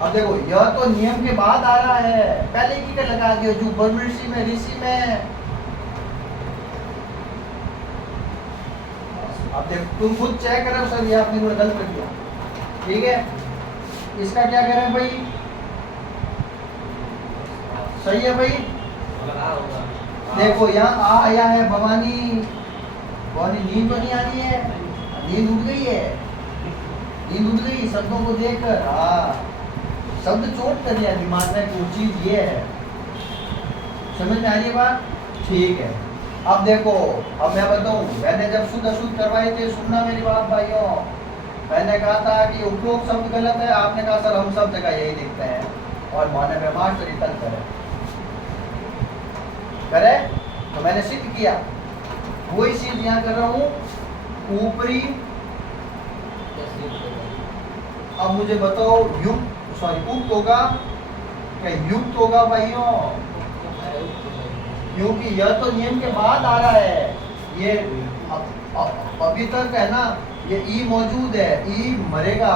अब देखो यह तो नियम के बाद आ रहा है, पहले की का लगा दियो जो ब्रह्म ऋषि में, ऋषि में। अब देखो तुम खुद चेक करो सर, ये आपने गलत कर दिया, ठीक है। इसका क्या करें भाई? सही है भाई? देखो यहाँ आ आया है भवानी, भवानी नींद तो नहीं आ रही है? नींद उठ गई है, नींद उठ गई शब्दों को देखकर। हाँ, शब्द चोट कर दिया दिमाग में, वो चीज ये है। समझ में आ रही है बात? ठीक है। अब देखो, अब मैं बताऊं, मैंने जब शुद्ध अशुद्ध करवाए थे, सुनना मेरी बात भाइयों। मैंने कहा था कि उपरोक्त शब्द गलत है, आपने कहा सर हम सब जगह यही देखते हैं, और मानव व्यवहार से रिटर्न करे, तो मैंने सिद्ध किया। वही चीज यहाँ कर रहा हूँ, ऊपरी। अब मुझे बताओ युक्त, सॉरी उक्त होगा क्या युक्त होगा भाइयों? क्योंकि यह तो नियम के बाद आ रहा है, ये अभी तक है ना, ये ई मौजूद है, ई मरेगा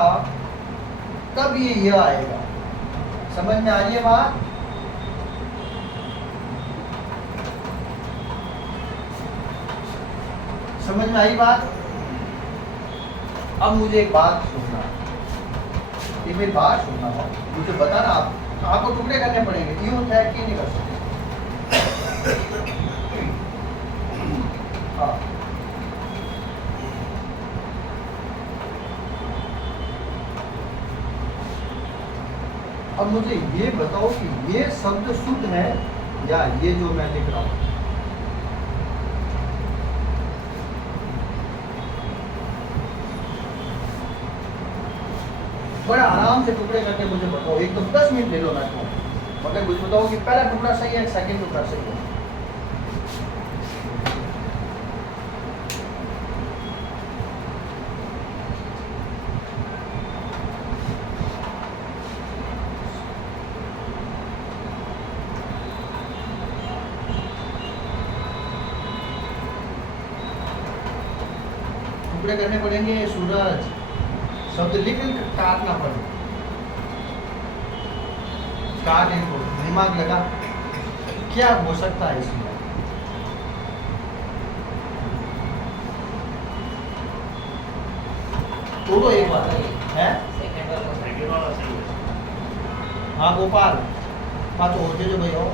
तब ये यह आएगा। समझ में आ रही है बात? समझ में आई बात? अब मुझे एक बात सुनना, एक मेरी बात सुनना है, मुझे बताना आपको टुकड़े करने पड़ेंगे, यूं है कि नहीं कर सकते? हाँ, अब मुझे ये बताओ कि ये शब्द शुद्ध है या ये जो मैं लिख रहा हूँ? बड़ा आराम से टुकड़े करके मुझे बताओ, एक तो 10 मिनट ले लो मैं तो, मगर मुझे बताओ कि पहला टुकड़ा सही है, सेकंड टुकड़ा सही है। टुकड़े करने पड़ेंगे सूरज, शब्द लिख काटना पड़े, काट इनको, दिमाग लगा क्या हो सकता है इसमें। तोड़ो एक बार है। सेकंड वाला सही है। हाँ गोपाल, पाँच होते जो भाई हो।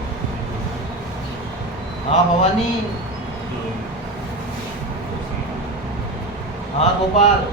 हाँ भवानी, हाँ गोपाल,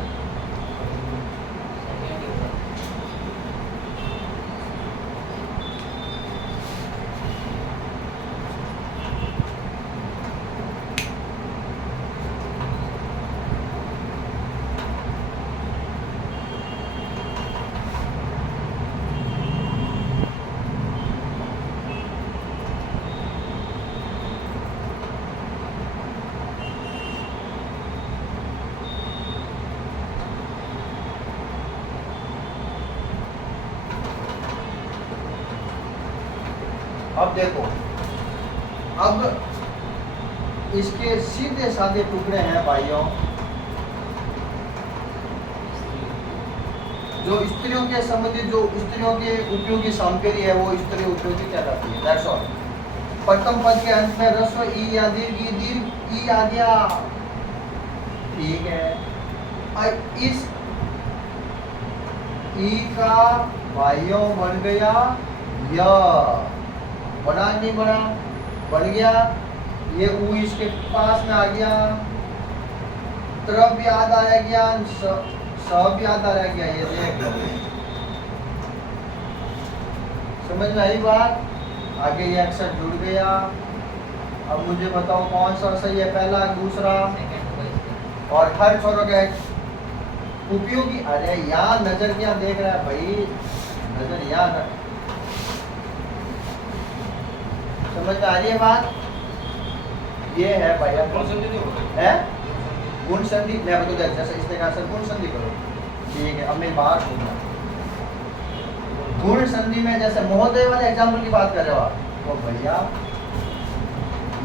अब देखो, अब इसके सीधे साधे टुकड़े हैं भाइयों, जो स्त्रियों के संबंधित, जो स्त्रियों के उपयोगी सामग्री है वो स्त्री उपयोगी कहलाती है। That's all. प्रथम पद के अंत में रस्व ई या दीर्घ ई आ गया, ठीक है। अब इस ई का भाइयों बन गया य, बना नहीं बना, बन गया। ये ऊ इसके पास में आ गया, तरफ याद आ गया, सब याद आ गया, ये देख लो, समझ में आई बात? आगे ये अक्षर जुड़ गया। अब मुझे बताओ कौन सा सही है, पहला दूसरा? और हर छोरों का उपयोगी, अरे यहाँ नजर क्या देख रहा है भाई, नजर यहाँ रख, समझ में आ रही है बात? ये है भैया है गुण संधि, मैं बता दूं जैसे इसने कहा सर गुण संधि करो, ठीक है। अब मैं बात सुनना, गुण संधि में जैसे महोदय वाले एग्जाम्पल की बात कर रहे हो आप, तो भैया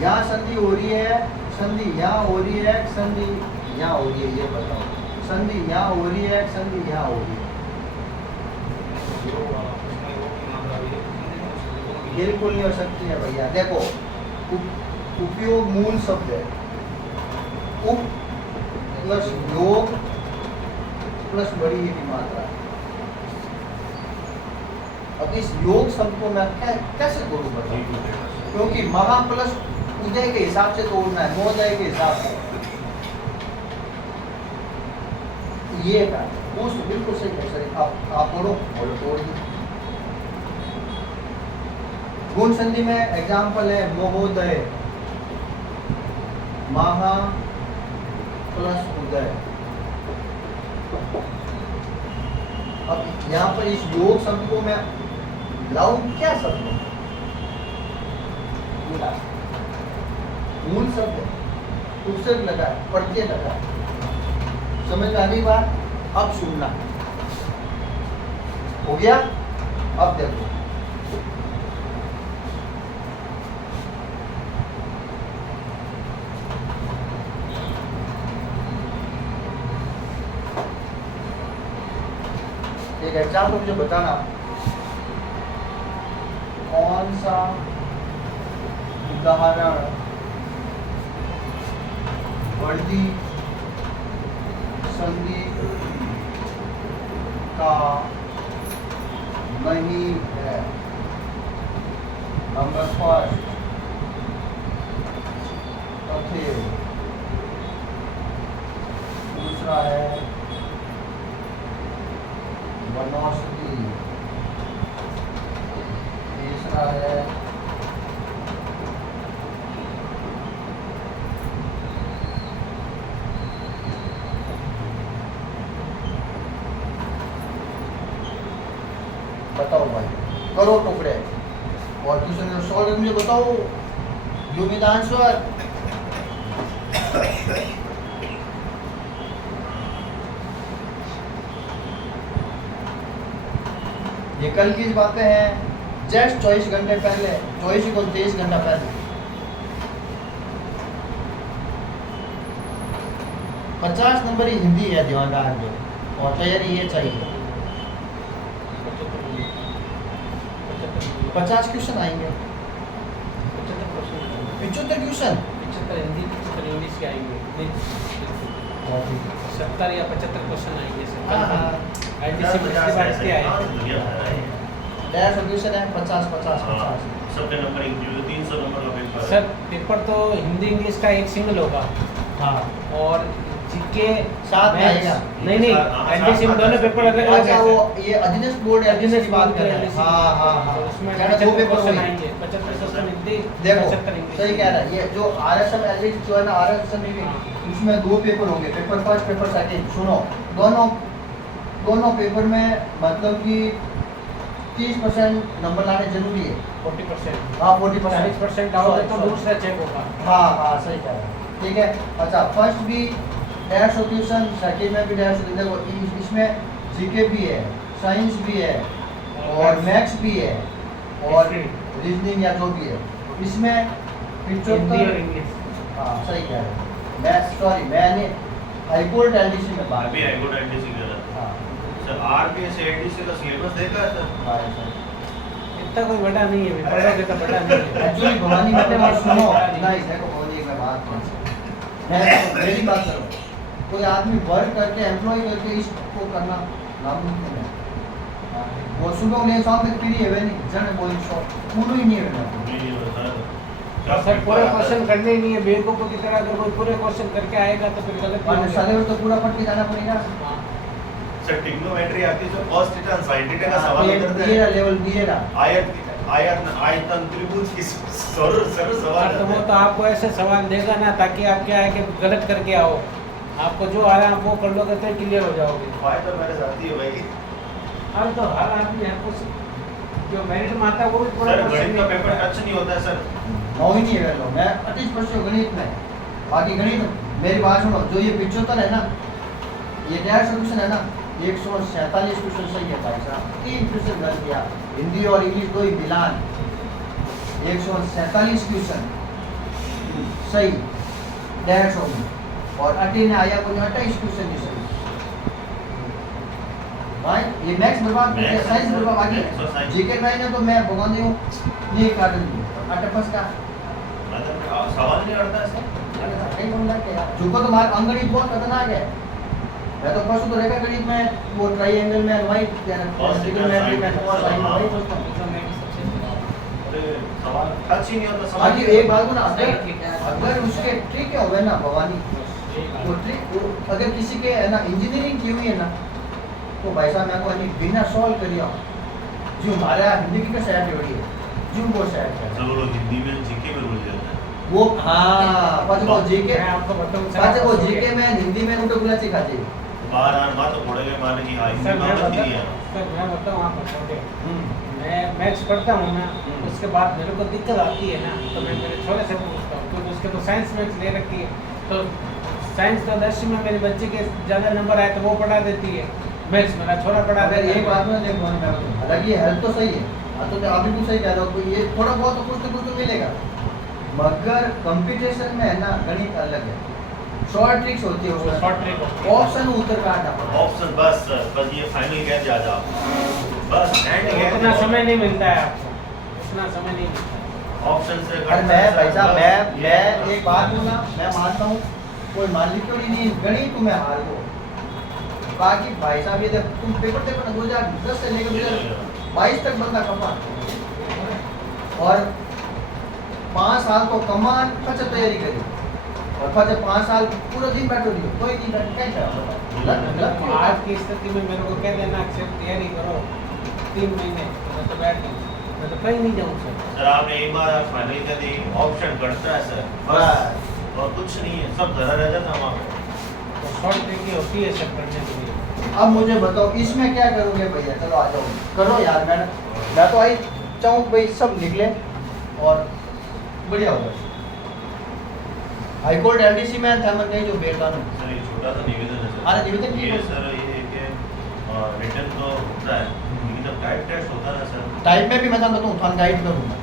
यहाँ संधि हो रही है, संधि यहाँ हो रही है, संधि यहाँ हो रही है, ये बताओ, संधि यहाँ हो रही है, संधि यहाँ हो रही है, बिल्कुल नहीं हो सकती है भैया। देखो उपयोग मूल शब्द है, उप प्लस योग प्लस बड़ी ही की मात्रा। अब इस योग शब्द को मैं कैसे तोड़ूं बताओ, क्योंकि महा प्लस उदय के हिसाब से तोड़ना है, मोदय के हिसाब से, ये का उस बिल्कुल सही है सर। आप तोड़ो, बोलो तोड़ दी। गुण संधि में एग्जाम्पल है महोदय, महा प्लस उदय। अब यहाँ पर इस योग शब्द को मैं लाऊं क्या शब्द, मूल शब्द, उपसर्ग लगा, प्रत्यय लगा, समझ में आ रही बात? अब सुनना, हो गया? अब देखो, एक एग्जाम्पल मुझे बताना, कौन सा उदाहरण वर्दी संधि का नहीं है। नंबर 5 तथ्य। दूसरा है वनौषधि। तीसरा है बताओ भाई, करो टुकड़े और क्वेश्चन सॉल्व करके मुझे बताओ। Give me the answer. ये कल की बातें हैं, जस्ट 24 घंटे पहले, 24 को 23 घंटा पहले। 50 नंबर ही हिंदी है, ध्यान रखिए, और तैयारी ये चाहिए। 50 क्वेश्चन आएंगे, 75 क्वेश्चन, 75 हिंदी, 75 इंग्लिश के आएंगे। 70 या 75 क्वेश्चन आएंगे सर। हाँ, आईटीसी के बाद के आए। डेढ़ सौ क्वेश्चन है, 50 50 50। सबके नंबर इंक्लूड 300 नंबर का पेपर है। सर पेपर तो हिंदी इंग्लिश का एक सिंगल होगा हाँ, और जीके साथ में आएगा। नहीं एनटीसी में दोनों पेपर अलग अलग अच्छा, वो ये अधीनस्थ बोर्ड है, अधीनस्थ की बात बोर्ड कर रहे है, हैं। हाँ हाँ हाँ, उसमें क्या दो पेपर क्वेश्चन होंगे। आएंगे, 75 क्वेश्चन हिंदी, देखो 75 इंग्लिश। सही कह रहा है, ये जो आरएसएम एलिट जो है ना, आरएसएम उसमें 2 पेपर होंगे, पेपर फर्स्ट पेपर सेकंड। सुनो, दोनों पेपर में मतलब कि 30% नंबर लाने जरूरी है। 40%। हाँ 40%, 40% आओगे तो दूसरा चेक होगा। हाँ हाँ सही कह रहा है, ठीक है। अच्छा, फर्स्ट भी 150 क्वेश्चन, सेकंड में भी 150। देखो इसमें जीके भी है, साइंस भी है, और मैथ्स भी है, और रीजनिंग या जो भी है। इसमें हिंदी और 75। इंग्लिश। हाँ सही कह रहे हैं, मैं सॉरी मैंने हाईकोर्ट एलडीसी में बात अभी हाईकोर्ट एनटीसी कर रहा था। हाँ सर आरपीएस एनटीसी का सिलेबस देखा है सर? हाँ सर। इतना कोई बड़ा नहीं है, पढ़ोगे तो बड़ा नहीं है। एक्चुअली भवानी मैंने बात सुनो, नहीं देखो भवानी एक बात मैं मेरी बात करो, कोई आदमी वर्क करके एम्प्लॉय करके इसको करना नामुमकिन है। वो सुबह उन्हें शाम तक पीढ़ी है नहीं जन बोल शॉप पूरा ही नहीं है ना। सर पूरे क्वेश्चन करने ही नहीं है, बेवकूफों की तरह अगर कोई पूरे क्वेश्चन करके आएगा तो फिर गलत और होगा। सिलेबस तो पूरा पढ़ के जाना पड़ेगा। हाँ। सर ट्रिग्नोमेट्री आती है जो cos थीटा और sin थीटा का हाँ, सवाल ये करते दिए ना, हैं। लेवल दिए ना। आयतन त्रिभुज की सरल सवाल तो वो तो आपको ऐसे सवाल देगा ना ताकि आप क्या है कि गलत करके आओ, आपको जो आ रहा है आप वो कर लोगे तो क्लियर हो जाओगे। फायदा मेरे साथ ही है भाई। अब तो हर आदमी आपको जो मेरिट में आता है वो भी पूरा सर क्वेश्चन गणित का नहीं पेपर करता है। टच नहीं होता है सर। नौ ही नहीं है लो, मैं 25% गणित में, बाकी गणित मेरी बात सुनो, जो ये 75 है ना, ये 150 क्वेश्चन है ना, 147 क्वेश्चन सही है भाई साहब, 3% गलत किया, हिंदी और इंग्लिश दो ही मिलान 147 क्वेश्चन सही 150 में, और 18 ने आया कोई 28 क्वेश्चन नहीं सही भाई। ये मैथ्स बर्बाद कर दिया, साइंस बर्बाद आ गया, जीके भाई ने तो मैं भगवान दी हूँ ये काटन दिया 28 का मतलब सवाल नहीं अड़ता है सर। झुको तो मार अंगणित बहुत खतरनाक है। मैं तो परसों तो देखा गणित में वो ट्रायंगल में राइट ट्रिग्नोमेट्री में बहुत साइन में वही पूछता हूं। अरे सवाल टच ही नहीं होता समझ। बाकी एक बात को ना, अगर उसके ट्रिक होवे ना भवानी, वो ट्रिक अगर किसी के है ना इंजीनियरिंग की हुई है ना, तो भाई साहब मैं को बिना सॉल्व करिया जो हमारा हिंदी की साइड बड़ी है जो वो साइड है सब लोग हिंदी में जीके में बोल जाते हैं। वो हाँ पाच वो जीके मैं आपको बताऊं सर, पाच वो जीके में हिंदी में उल्टा गुला सिखाते हैं। बार बार तो पढ़ेंगे माने कि हाँ हिंदी सर में मैं मत ही है। बताऊं आप बताओगे, मैं मैथ्स पढ़ता हूँ ना, उसके बाद मेरे को दिक्कत आती है ना तो मैं मेरे छोरे से पूछता हूँ क्योंकि उसके तो साइंस मैथ्स ले रखी है, तो साइंस तो 10वीं में मेरे बच्चे के ज़्यादा नंबर आए तो वो पढ़ा देती है, मैथ्स मेरा छोरा पढ़ा अगर देता एक बात में देखो मैं हालांकि हेल्थ तो सही है, तो आप भी सही कह रहे हो, ये थोड़ा बहुत तो कुछ तो मिलेगा, मगर कंपटीशन में है ना गणित अलग है, शॉर्ट ट्रिक्स होती है उसमें, शॉर्ट ट्रिक होती है। ऑप्शन उत्तर काटना पड़ता है। ऑप्शन बस ये फाइनल कह दिया जा बस एंड उतना समय नहीं मिलता है आपको, उतना समय नहीं मिलता है। ऑप्शन से अरे मैं भाई साहब मैं एक बात हूँ ना, मैं मानता हूँ कोई मालिक क्यों नहीं गणित में हार को बाकी भाई साहब ये देखो तुम पेपर देखो ना 2010 से लेकर 2022 तक बंदा कमा और 5 साल तो कमान खर्च तैयारी करी और फिर 5 साल पूरा दिन बैठो नहीं कोई नहीं बैठ क्या मतलब आज की स्थिति में मेरे को कह देना कि सिर्फ तैयारी करो 3 महीने मैं तो बैठ नहीं मैं तो कहीं नहीं जाऊँ सर आपने एक बार फाइनल कर दी ऑप्शन कटता है सर बस और कुछ नहीं है सब धरा रह जाता वहाँ पे तो शॉर्ट ट्रिक होती है सब करने के लिए। अब मुझे बताओ इसमें क्या करोगे भैया चलो आ जाओ करो यार मैं तो आई चाहूँ भाई सब निकले और बढ़िया होगा हाई कोर्ट एलडीसी में था मैं कहीं जो बेटा हूँ सर ये छोटा सा निवेदन है सर अरे निवेदन की ये सर ये है कि रिटर्न तो होता है लेकिन जब टाइप टेस्ट होता है ना सर टाइप में भी मैं बताऊँ थान गाइड करूँगा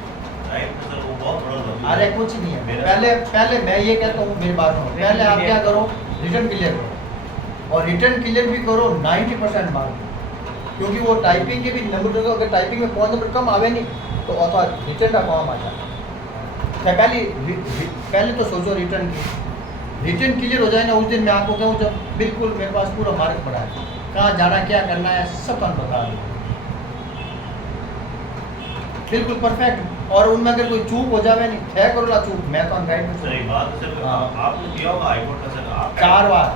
टाइप में सर वो बहुत बड़ा जरूरी अरे है। कुछ नहीं है मेरा- पहले मैं ये कहता हूँ मेरी बात सुनो पहले आप क्या करो रिटर्न क्लियर करो और रिटर्न क्लियर भी करो 90% मार्क क्योंकि वो टाइपिंग के भी नंबर अगर टाइपिंग में 5 नंबर कम आवे नहीं तो अथवा रिटर्न का काम आ जाए पहले तो सोचो रिटर्न की रिटर्न क्लियर हो जाए ना उस दिन मैं आपको कहूँ जब बिल्कुल मेरे पास पूरा मार्क पड़ा है कहाँ जाना क्या करना है सब हम बता दूँ बिल्कुल परफेक्ट और उनमें अगर कोई चूक हो जावे नहीं है करो ना चूक मैं तो गाइड में सर एक बात है सर हाँ। आपने किया होगा हाई कोर्ट का सर आप 4 बार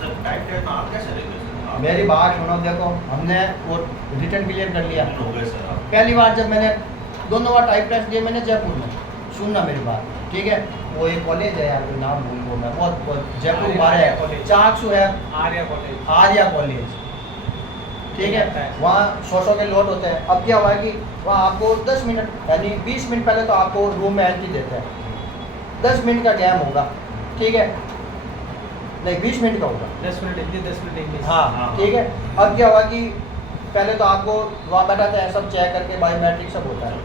सर टाइप टेस्ट में आप कैसे रह गए सर आप मेरी बात सुनो देखो हमने वो रिटर्न क्लियर कर लिया हो गए सर आप पहली बार जब मैंने दोनों बार टाइप टेस्ट दिए मैंने जयपुर में सुनना मेरी बात ठीक है वो एक कॉलेज है यार कोई नाम भूल गया मैं बहुत जयपुर आर्या बाहर है कॉलेज। चाकसू है आर्या कॉलेज आर्या कॉलेज ठीक है वहाँ 100 के लोट होते हैं अब क्या हुआ है कि वहाँ आपको 10 मिनट यानी 20 मिनट पहले तो आपको रूम में एंट्री देते हैं 10 मिनट का गैप होगा ठीक है नहीं 20 मिनट का होगा 10 मिनट हिंदी 10 मिनट इंग्लिश। हाँ हाँ। ठीक है अब क्या हुआ कि पहले तो आपको वहाँ बैठाते हैं सब चेक करके बायोमेट्रिक सब होता है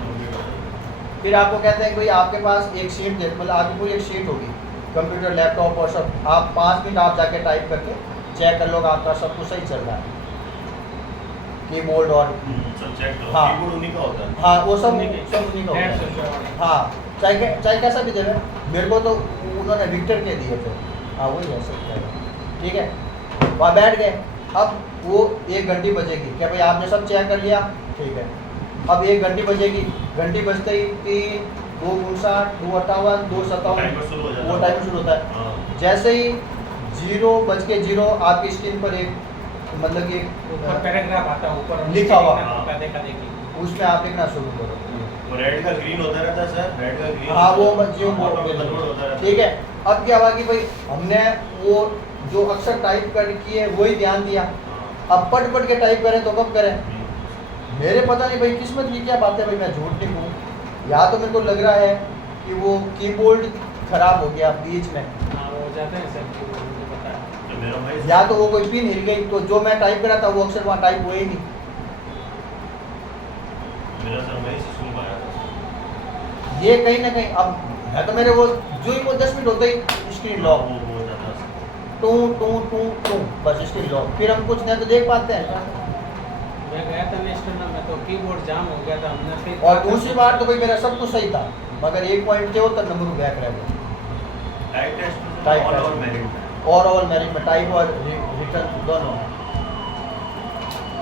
फिर आपको कहते हैं कि भाई आपके पास एक सीट दे मतलब आपकी पूरी एक सीट होगी कंप्यूटर लैपटॉप और सब आप 5 मिनट आप जाके टाइप करके चेक कर लो कि आपका सब कुछ सही चल रहा है कीबोर्ड और सब चेक करो हाँ। कीबोर्ड उन्हीं का होता है हाँ वो सब उन्हीं के- सब उन्हीं का होता है 150 हाँ चाहे कैसा भी देवे मेरे को तो उन्होंने विक्टर के दिए थे हाँ वही है सब कहेगा ठीक है वहाँ बैठ गए अब वो 1 घंटी बजेगी क्या भाई आपने सब चेक कर लिया ठीक है अब 1 घंटी बजेगी घंटी बजते ही 3 2 59 2 58 2 टाइमर 57 शुरू हो जाता वो है टाइम शुरू होता है हाँ। जैसे ही 0:0 आपकी स्क्रीन पर एक मतलब कि ऊपर पैराग्राफ आता है ऊपर लिखा हुआ। देखा देखी उसमें आप लिखना शुरू करो वो रेड का ग्रीन होता रहता है सर रेड का ग्रीन हाँ वो जियो ऑटो में कन्वर्ट होता रहता है ठीक है अब क्या हुआ कि भाई हमने वो जो अक्सर टाइप कर किए वही ध्यान दिया अब पढ़ के टाइप करें तो कब करें मेरे पता नहीं भाई किस्मत की क्या बात है भाई मैं झूठ नहीं कहूँ या तो मेरे को लग रहा है कि वो कीबोर्ड खराब हो गया बीच में हाँ वो जाते हैं सर मुझे पता है। तो मेरा भाई या तो वो कोई पिन हिल गई तो जो मैं टाइप करा था वो अक्सर वहाँ टाइप हुआ ही नहीं मेरा सर वही से शुरू आया था ये कहीं ना कहीं अब है तो मेरे वो जो ही वो 10 मिनट होते ही स्क्रीन लॉक वो हो जाता है टू टू टू टू बस स्क्रीन लॉक फिर हम कुछ नहीं तो देख पाते हैं मैं गया था नेशनल में तो कीबोर्ड जाम हो गया था हमने फिर और दूसरी बार तो भाई मेरा सब कुछ सही था मगर 1 पॉइंट थे वो तब नंबर बैक रह गया टाइप टेस्ट में type all test. Over merit और ऑल मेरिट में टाइप और रिटर्न दोनों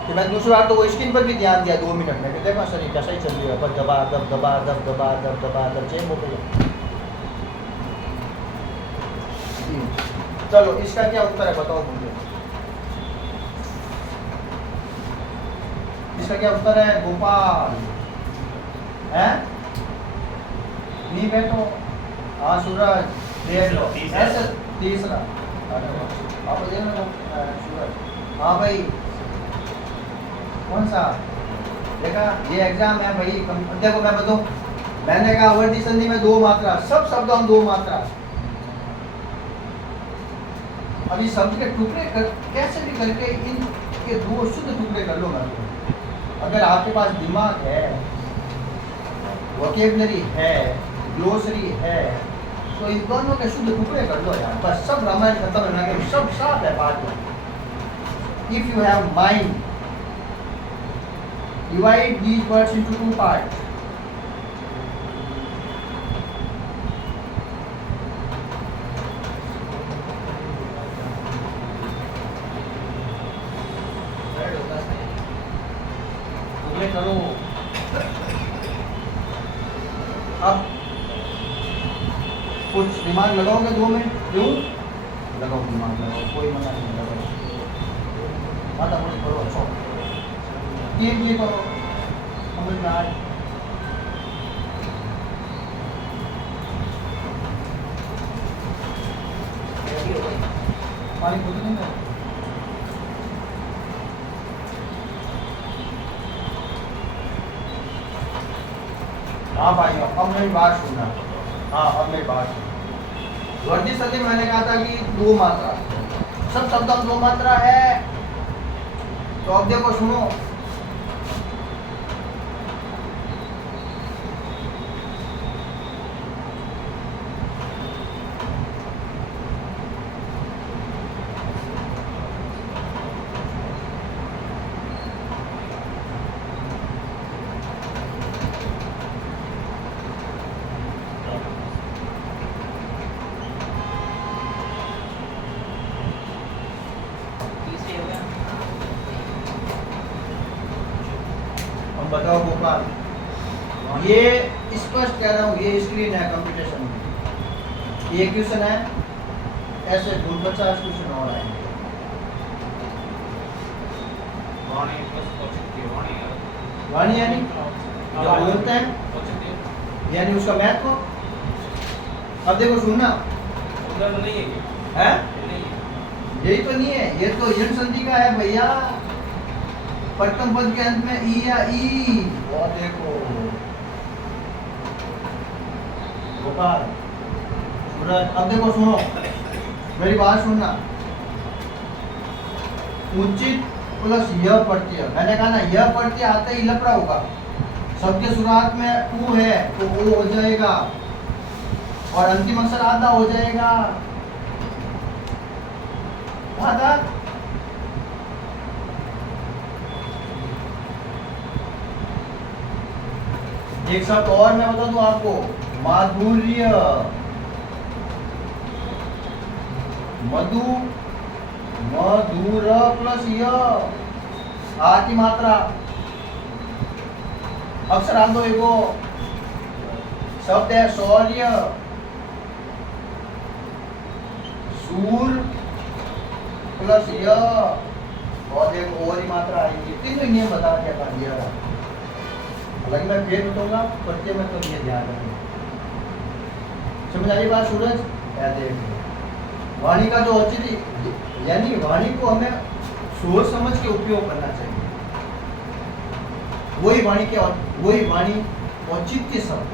फिर मैं दूसरी बार तो वो स्क्रीन पर भी ध्यान दिया 2 मिनट में कि देखो सर ये कैसा ही चल रही है पर दबा दब दबा दब दबा दब दबा दब चेंज हो गया चलो इसका क्या उत्तर है बताओ मुझे इसका क्या उत्तर है गोपाल हैं नहीं बैठो हाँ सूरज देख लो तीसरा। ऐसे तीसरा अरे वाह। आप देख लो सूरज हाँ भाई कौन सा देखा ये एग्जाम है भाई देखो मैं बताऊं मैंने कहा अवधि संधि में 2 मात्रा सब शब्दों में 2 मात्रा अभी शब्द के टुकड़े कैसे भी करके इनके 2 शुद्ध टुकड़े कर लो मैं अगर आपके पास दिमाग है वोकेबलरी है ग्लोसरी है तो इन दोनों के शुद्ध टुकड़े कर लो यार बस सब रामायण खत्म होना के सब साफ है बात में if you have mind divide these words into 2 parts करो। अब कुछ दिमाग लगाओगे 2 मिनट? क्यों लगाओ, दिमाग लगाओ, कोई मना नहीं, लगाओ, माता मुझे करो, अच्छा ये करो, समझ में आए? पानी खुद नहीं है। हाँ भाइयों, अब मेरी बात सुनना। हाँ, अब मेरी बात सुनना। वर्जित संधि में मैंने कहा था कि 2 मात्रा, सब शब्दों में 2 मात्रा है। तो अब देखो, सुनो, हम बताओ गोपाल, ये स्पष्ट कह रहा हूँ, ये स्क्रीन है कंप्यूटेशन में, ये क्वेश्चन है, ऐसे 50 क्वेश्चन और आएंगे। वाणी यानी जो बोलते हैं, यानी उसका मैथ को। अब देखो, सुनना है, यही तो नहीं है, ये तो यण संधि का है भैया। प्रथम पद के अंत में ई या ई, और देखो गोपाल, सूरज, अब देखो सुनो, मेरी बात सुनना। उचित प्लस यह प्रत्यय, मैंने कहा ना, यह प्रत्यय आते ही लपड़ा होगा। शब्द के शुरुआत में ऊ है तो ओ हो जाएगा, और अंतिम अक्षर आधा हो जाएगा। आधा एक शब्द और मैं बता दूं आपको, माधुर्य, मधु, मधुर प्लस य, आ की मात्रा, अक्षर आप दो एगो, शब्द है शौर्य, सूर प्लस य, और एक और ही मात्रा आएगी। तीनों नियम बता दिया, हालांकि मैं फिर बताऊंगा, प्रत्यय में तो ये ध्यान रखें। समझ आई बात सूरज? वाणी का जो औचित्य, यानी वाणी को हमें सोच समझ के उपयोग करना चाहिए। वही वाणी औचित्य शब्द,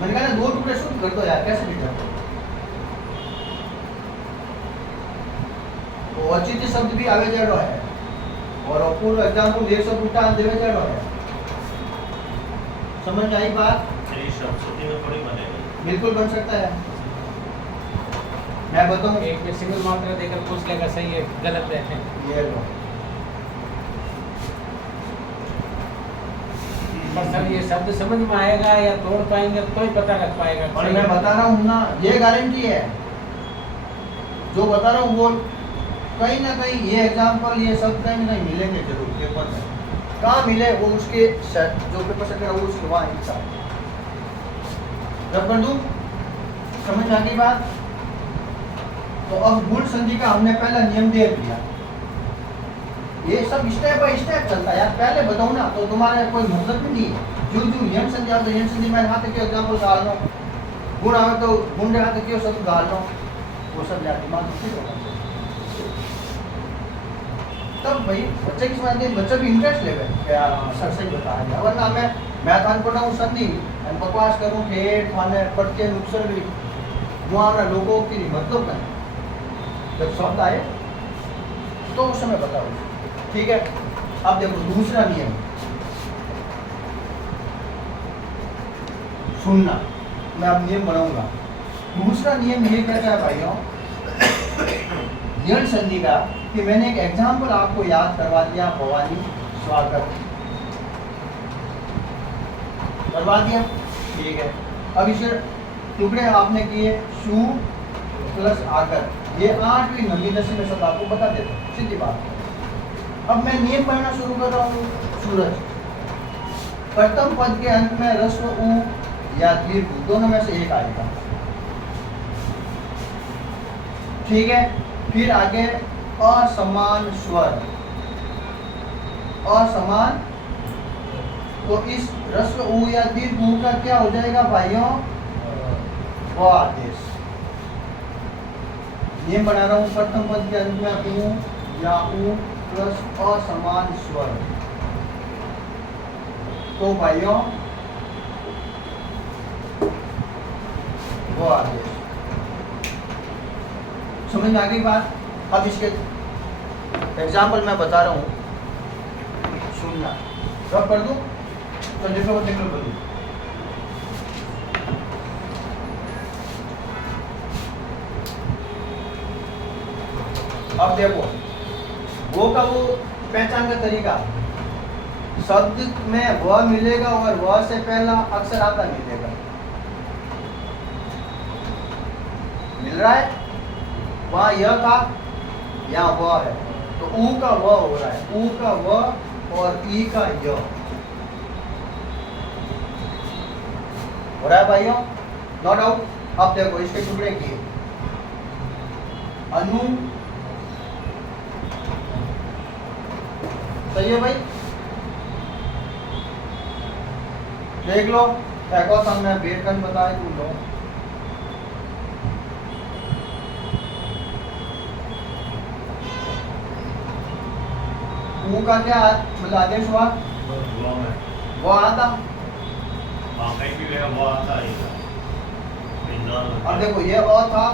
मैंने कहा ना, 2 टुकड़े शुद्ध कर दो यार, कैसे भी कर दो। औचित्य शब्द भी आवे जड़ो है, और अपूर्व एग्जाम्पल 1 शब्द उल्टा देवे जड़ो है। समझ में आई बात? शब्द में थोड़ी बनेगा, बिल्कुल बन सकता है। मैं बताऊं, एक में सिंगल मात्रा देकर पूछ लेगा सही है गलत है। ये लो, पर सर ये शब्द समझ में आएगा या तोड़ पाएंगे तो ही पता लग पाएगा। और मैं बता रहा हूँ ना, ये गारंटी है, जो बता रहा हूँ वो कहीं ना कहीं ये एग्जाम्पल, ये सब कहीं ना कहीं मिलेंगे जरूर पेपर में। कहाँ मिले वो उसके जो पेपर सेट वो उसके वहाँ हिस्सा जब कर दूँ। समझ में आ गई बात? तो अब गुण संधि का हमने पहला नियम देख लिया। ये सब स्टेप बाय स्टेप चलता है यार, पहले बताऊँ ना तो तुम्हारे कोई मतलब भी नहीं है। जो जो नियम संधि आता है, नियम संधि में हाथ के एग्जाम्पल डाल लो, गुण आवे तो गुण हाथ के शब्द डाल लो, वो सब यार दिमाग में फिट होना चाहिए। तब भाई बच्चे की समझ में बच्चा भी इंटरेस्ट लेवे क्या सर सही बताया गया। वरना मैं थान पढ़ाऊँ संधि અને બકવાસ કરું ઠેઠ માને પટકે ઉપસર્ગ હું આપણા લોકો की मतलब नहीं, जब शब्द आए तो उस समय बताओ, ठीक है। अब देखो दूसरा नियम सुनना, मैं अब नियम बनाऊंगा। दूसरा नियम ये कहता है भाइयों यण संधि का, कि मैंने एक एग्जाम्पल आपको याद करवा दिया, भवानी स्वागत करवा दिया, ठीक है। अब इसे टुकड़े आपने किए, शु प्लस आकर, ये 8वीं 9वीं 10वीं में सब आपको बता देता हूँ, सीधी बात। अब मैं नियम पढ़ना शुरू कर रहा हूँ। सूरज प्रथम पद के अंत में ह्रस्व उ या दीर्घ उ, दोनों में से एक आएगा। ठीक है, फिर आगे असमान स्वर, असमान, तो इस ह्रस्व उ या दीर्घ उ का क्या हो जाएगा भाइयों? व आदेश। नियम बना रहा हूं, प्रथम पद के अंत में उ या उ प्लस असमान स्वर, तो भाइयों वो आदेश। समझ में आ गई बात? अब इसके एग्जाम्पल मैं बता रहा हूं, सुनना। रब कर दूं तो देखो बोलिए। अब देखो वो का वो पहचान का तरीका, शब्द में व मिलेगा और व से पहला अक्षर आता मिलेगा, मिल रहा है? वहां यह था, यहाँ व है, तो ऊ का व हो रहा है, ऊ का व और ई का य हो रहा है भाइयों, नो डाउट। अब देखो इसके टुकड़े किए, अनु, सही है भाई? देख लो, एक और मैं बेटकन बताए तुम लोग। ऊ का क्या मतलब आदेश हुआ? वो आता। कहीं भी गया वो आता ही था। अब देखो ये अ था,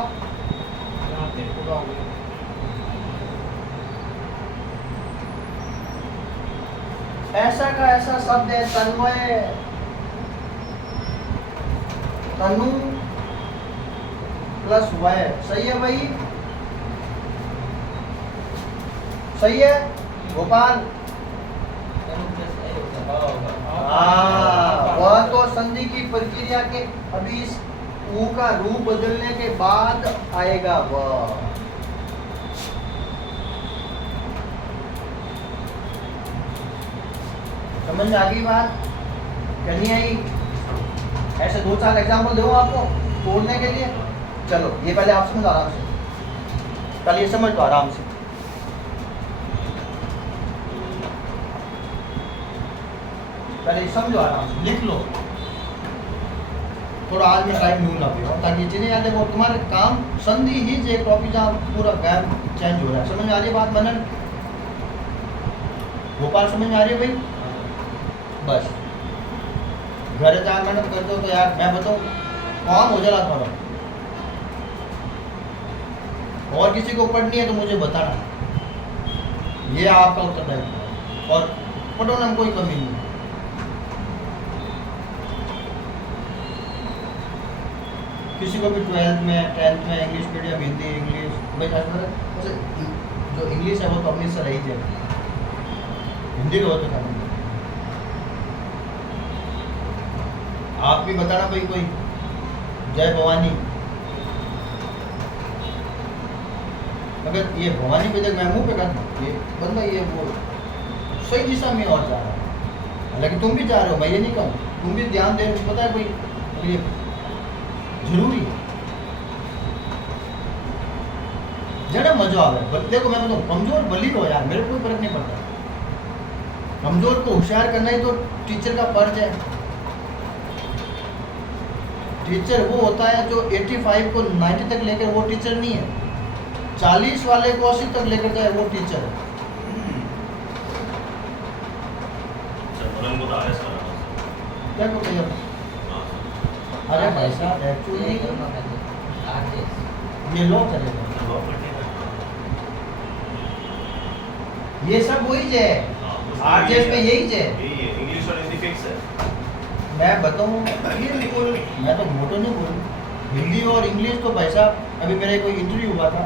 ऐसा का ऐसा शब्द है तन्मय, तनु प्लस वय, सही है भाई? सही है गोपाल? वह तो संधि की प्रक्रिया के अभी इस ऊ का रूप बदलने के बाद आएगा वह। समझ में आ गई बात? नहीं आई? ऐसे दो चार एग्जाम्पल दो आपको तोड़ने के लिए। चलो ये पहले आप समझो आराम से, पहले ये समझ लो आराम से। पहले समझो आराम से, लिख लो थोड़ा, आज मैं टाइम लूंगा ताकि चीजें याद है। वो तुम्हारे काम संधि ही जो टॉपिक जहाँ पूरा गैप चेंज हो रहा है। समझ में आ रही है बात मनन? गोपाल समझ में आ रही है भाई? बस घर जा मेहनत करते हो तो यार मैं बताऊँ काम हो जाएगा थोड़ा, और किसी को पढ़नी है तो मुझे बताना, ये आपका उत्तरदायित्व है। और पढ़ो ना, कोई कमी नहीं। किसी को भी 12th में 10th में इंग्लिश मीडियम, हिंदी इंग्लिश, भाई जो इंग्लिश है वो तो अपनी से रही है, हिंदी का हो तो करना। आप भी बताना भाई कोई, जय भवानी। अगर ये भवानी पे जब मैं मुंह पे कर ये बंदा ये वो सही दिशा में और जा रहा है, हालांकि तुम भी जा रहे हो, मैं ये नहीं कहूँ, तुम भी ध्यान दे रहे हो, पता है भाई ये जरूरी है। जरा मजा आ गया। देखो मैं बताऊँ, कमजोर भली हो यार, मेरे को कोई फर्क नहीं पड़ता। कमजोर को होशियार करना ही तो टीचर का फर्ज है। टीचर वो होता है जो 85 को 90 तक लेकर, वो टीचर नहीं है। 40 वाले को 80 तक लेकर जाए वो टीचर है। क्या को भैया? अरे भाई साहब एक्चुअली ये लो चलेगा, ये सब वही है, आरजेएस में यही है। इंग्लिश और हिंदी फिक्स है। मैं बताऊँ ये बिल्कुल, मैं तो मोटो नहीं बोलूँ, हिंदी और इंग्लिश तो भाई साहब, अभी मेरे कोई इंटरव्यू हुआ था,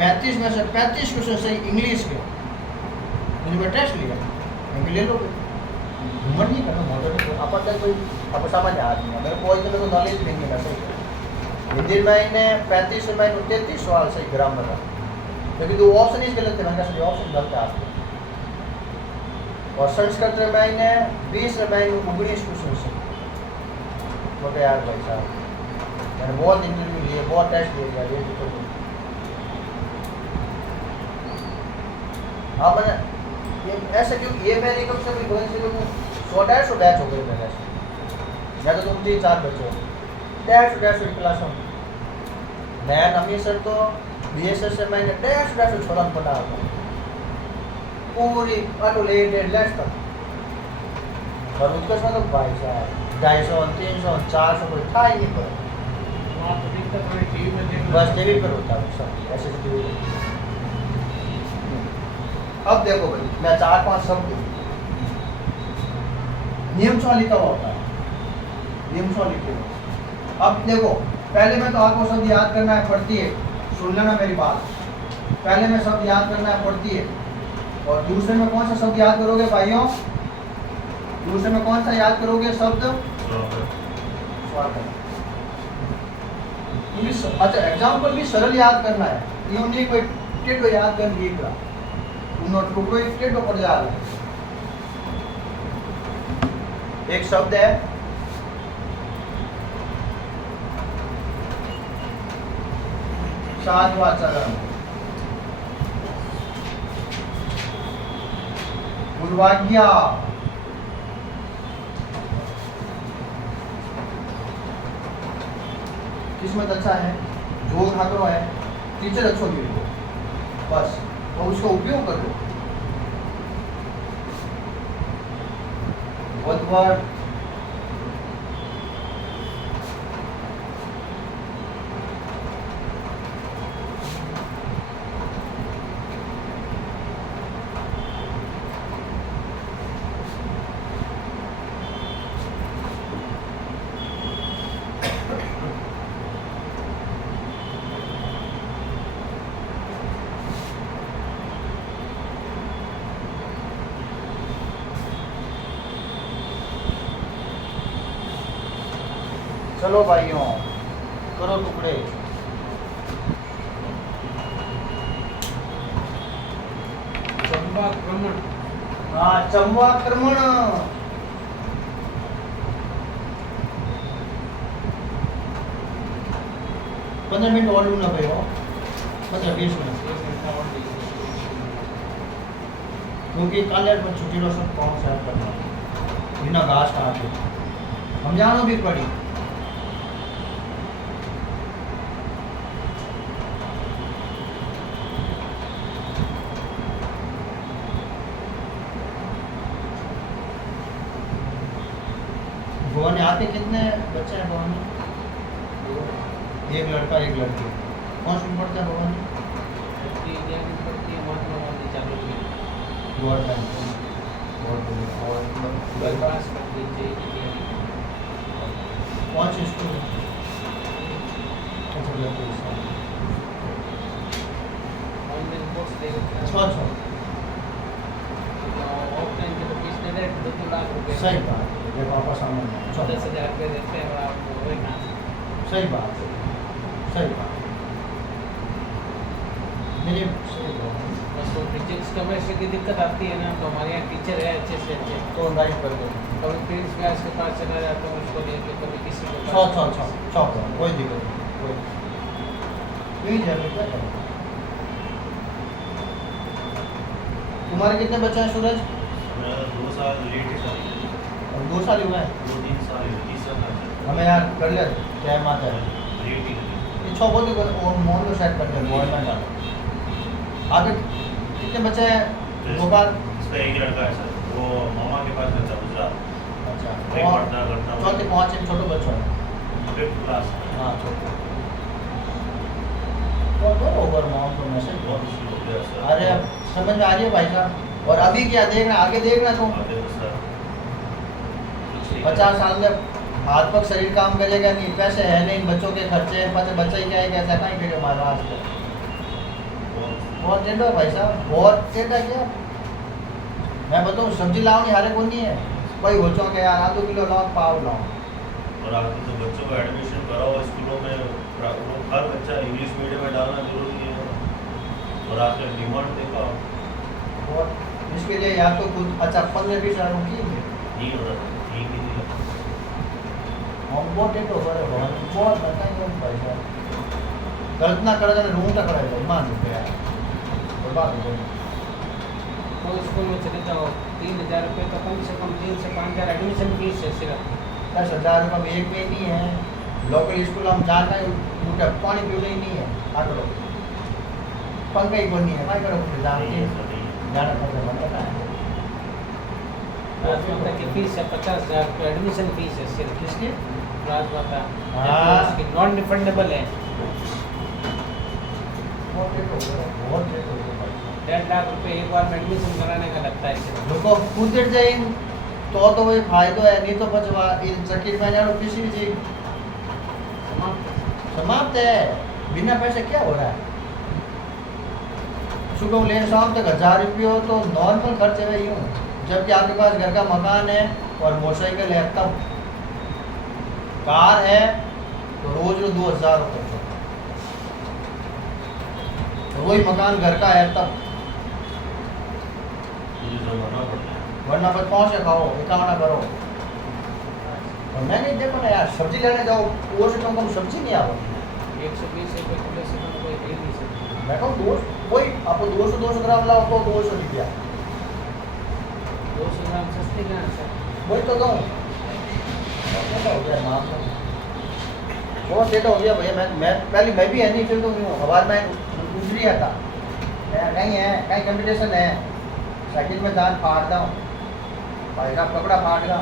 35 में से 35 क्वेश्चन सही इंग्लिश के, मुझे मैं टेस्ट लिया, मैं ले लो, घूमट नहीं करना, मोटो नहीं बोलना, अपन तक कोई आपको समझ आ रही है, मेरे को मेरे को नॉलेज नहीं मिला सही। हिंदी में इन्हें 35 में 33 सवाल सही ग्रामर का, क्योंकि दो ऑप्शन ही गलत थे, मैंने कहा सही ऑप्शन गलत है आपके। और संस्कृत रामायण है 20 रामायण 19 क्वेश्चन है। तो यार भाई साहब मैंने बहुत इंटरव्यू लिए, बहुत टेस्ट दिए यार, ये तो हाँ मैंने ये ऐसा क्यों ये मैंने कम से कम 100-150 बैच हो गए मेरे से, या तो तुम 3-4 बच्चे हो 150 क्लास में। मैं नमी सर तो BSS से मैंने 150 छोरा पढ़ा था पूरी लेट तक, और उसके साथ तो भाई साहब 250, 300, 400 कोई था ही नहीं पर, वहाँ तो दिक्कत थोड़ी टीवी में देख बस टीवी पर होता है सब ऐसे टीवी पर। अब देखो भाई मैं 4-5 शब्द नियम से लिखा हुआ होता है, नियम से लिखे हुए। अब देखो पहले में तो आपको शब्द याद करना है, पढ़ती है, सुन लेना मेरी बात, पहले में शब्द याद करना है, पढ़ती है, और दूसरे में कौन सा शब्द याद करोगे भाइयों, दूसरे में कौन सा याद करोगे शब्द स्वागत। अच्छा एग्जाम्पल भी सरल याद करना है, यूं नहीं कोई टेढ़ो याद कर लिएगा, नोट टुकड़ो एक टेढ़ो पड़ जा रहा है। एक शब्द है साधवा चरण, गुरुवाज्ञा, किस्मत अच्छा है, जोग खातरो है, टीचर अच्छो भी हो, बस और उसका उपयोग कर लो। बुधवार चलो भाइयों करो टुकड़े। चंबाक्रमण, हाँ चंबाक्रमण, 15 मिनट और लूना भाई हो, 15-20 मिनट, क्योंकि कल यार छुट्टी रो सब कौन सा करना बिना घास काटे हम जानो भी पड़ी। भवन यहाँ पे कितने बच्चे हैं भवन में? एक लड़का एक लड़की। कौन सी पढ़ता है भवन में? कौन सी स्कूल है? अच्छा सही बात है, ये पापा सामने 10,000 रुपये देते हैं और आप वही ना। सही बात है, सही बात मेरे सही बात है। बस वो फिजिक्स केमिस्ट्री की दिक्कत आती है ना, तो हमारे यहाँ टीचर है अच्छे से अच्छे, तो गाइड कर दो, कभी प्रिंस व्यास के पास चला जाता हूँ उसको लेके, कभी किसी के पास। चौक कोई दिक्कत नहीं, कोई प्लीज है क्या करें। तुम्हारे कितने बच्चे हैं सूरज? 2 साल लेट ही शादी, और 2 साल हुआ है? 2-3 साल हुए, 30 साल का हमें यार कर ले क्या माता है लेट ही। इच्छा बहुत ही और मोहन को सेट करते हैं मोहन में डालो। आगे कितने बच्चे हैं? 2 बार इसका एक लड़का है सर, वो मामा के पास रहता है गुजरात, अच्छा वहीं पढ़ता करता चौथे 5 छोटे बच्चों हैं। 5th class. हाँ छोटे तो ओवर मोहन को मैसेज बहुत मुश्किल हो गया सर। अरे अब समझ में आ रही है भाई साहब। और अभी क्या देखना, आगे देखना तुम आगे तो सर 50 साल में हाथ पग शरीर काम करेगा नहीं, पैसे है नहीं, बच्चों के खर्चे हैं, पता बच्चा ही क्या है कैसा कहीं करेगा महाराज को। बहुत टेढ़ा भाई साहब, बहुत टेढ़ा क्या। मैं बताऊँ सब्जी लाओ नहीं हारे कौन नहीं है, वही बच्चों के यार आधो किलो लाओ पाव लाओ। और आगे तो बच्चों का एडमिशन कराओ स्कूलों में, हर बच्चा इंग्लिश मीडियम में डालना जरूरी है। और आजकल डिमांड देखा बहुत इसके लिए या तो खुद अच्छा 15-20 हज़ार की नहीं हो रहा ठीक ही नहीं होता। हम बहुत डेट हो गए बहुत बताएंगे पैसा गलत ना करा जाए रूम तक करा जाए मान रुपया बर्बाद हो गए तो स्कूल में चले जाओ 3,000 रुपये तो कम से कम 3 से 5,000 एडमिशन फीस है सिर्फ। 10,000 रुपये में एक में नहीं है लोकल स्कूल हम जानते हैं उनका पानी पीने ही नहीं है आटो पंखा ही कोई नहीं है मैं करो मुझे नहीं है, जानते सर, नहीं है। जाना पड़ता है पता है राजमाता की फीस है 50,000 रुपये एडमिशन फीस है सिर्फ। किसकी राजमाता हाँ। उसकी नॉन रिफंडेबल है। बहुत लेट हो गया बहुत लेट हो गया 1.5 लाख रुपये एक बार में एडमिशन कराने का लगता है सिर्फ। लोगों खुद जाए तो वही फायदो है नहीं तो बचवा इन चक्की में जानो किसी जी समाप्त है बिना पैसे क्या हो रहा है सुबह ले शाम तक 1,000 रुपये तो नॉर्मल खर्च है यूँ जबकि आपके पास घर का मकान है और मोटरसाइकिल है तब कार है तो रोज 2,000 रुपये वही मकान घर का है तब मुझे तो भरना पड़ता है। वरना बस पहुँच के खाओ इकावना करो और मैं नहीं देखो ना यार सब्जी लेने जाओ वो से कम सब्जी नहीं आओगी 120 रुपये किलो से कम कोई दे नहीं सकता। मैं कहूँ वही आपको 200 ग्राम लाओ तो 200 रुपया 200 ग्राम सस्ती कहाँ से? वही तो दूँ हो गया मामला बहुत लेट हो गया भैया मैं पहले मैं भी है नहीं फिर तो नहीं हूँ आवाज़ में गुजरी था कहीं है कहीं कंपटीशन है साइकिल में दान फाड़ता हूँ भाई का कपड़ा फाड़ गया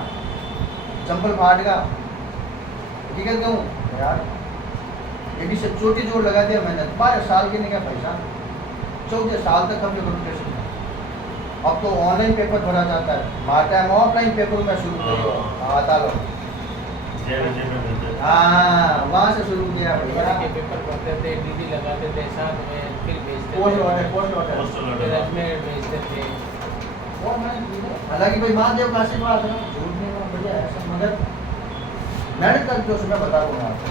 चंपल फाड़ गया ठीक है क्यों यार ये भी सब छोटी जोड़ लगा दिया मैंने 12 साल के नहीं क्या पैसा 14 साल तक हम कंपटीशन है अब तो ऑनलाइन पेपर भरा जाता है हमारा टाइम ऑफलाइन पेपर में शुरू करो आता लो जय में मिलते हैं। हाँ वहाँ से शुरू किया भैया के पेपर भरते थे डीडी लगाते थे साथ में फिर भेजते पोस्ट ऑर्डर थे पोस्ट ऑर्डर पोस्टल फिर ऑर्डर अजमेर भेजते थे। हालांकि भाई महादेव का आशीर्वाद है झूठ नहीं है बढ़िया है सब मगर मेहनत कर जो मैं बता दूंगा आपको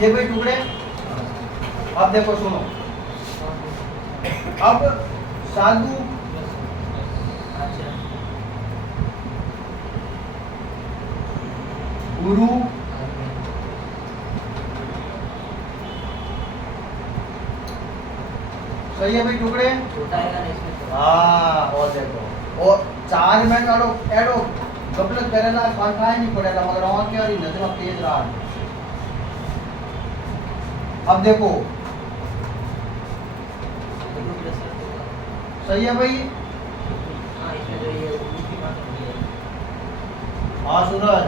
ये भाई टुकड़े अब देखो सुनो अब साधु गुरु सही है भाई टुकड़े हाँ और देखो और 4 मिनट एडो एडो गपलत करे ना कांठाई नहीं पड़ेगा मगर वहाँ क्या रही नजर तेज रहा अब देखो सही है भाई हाँ सूरज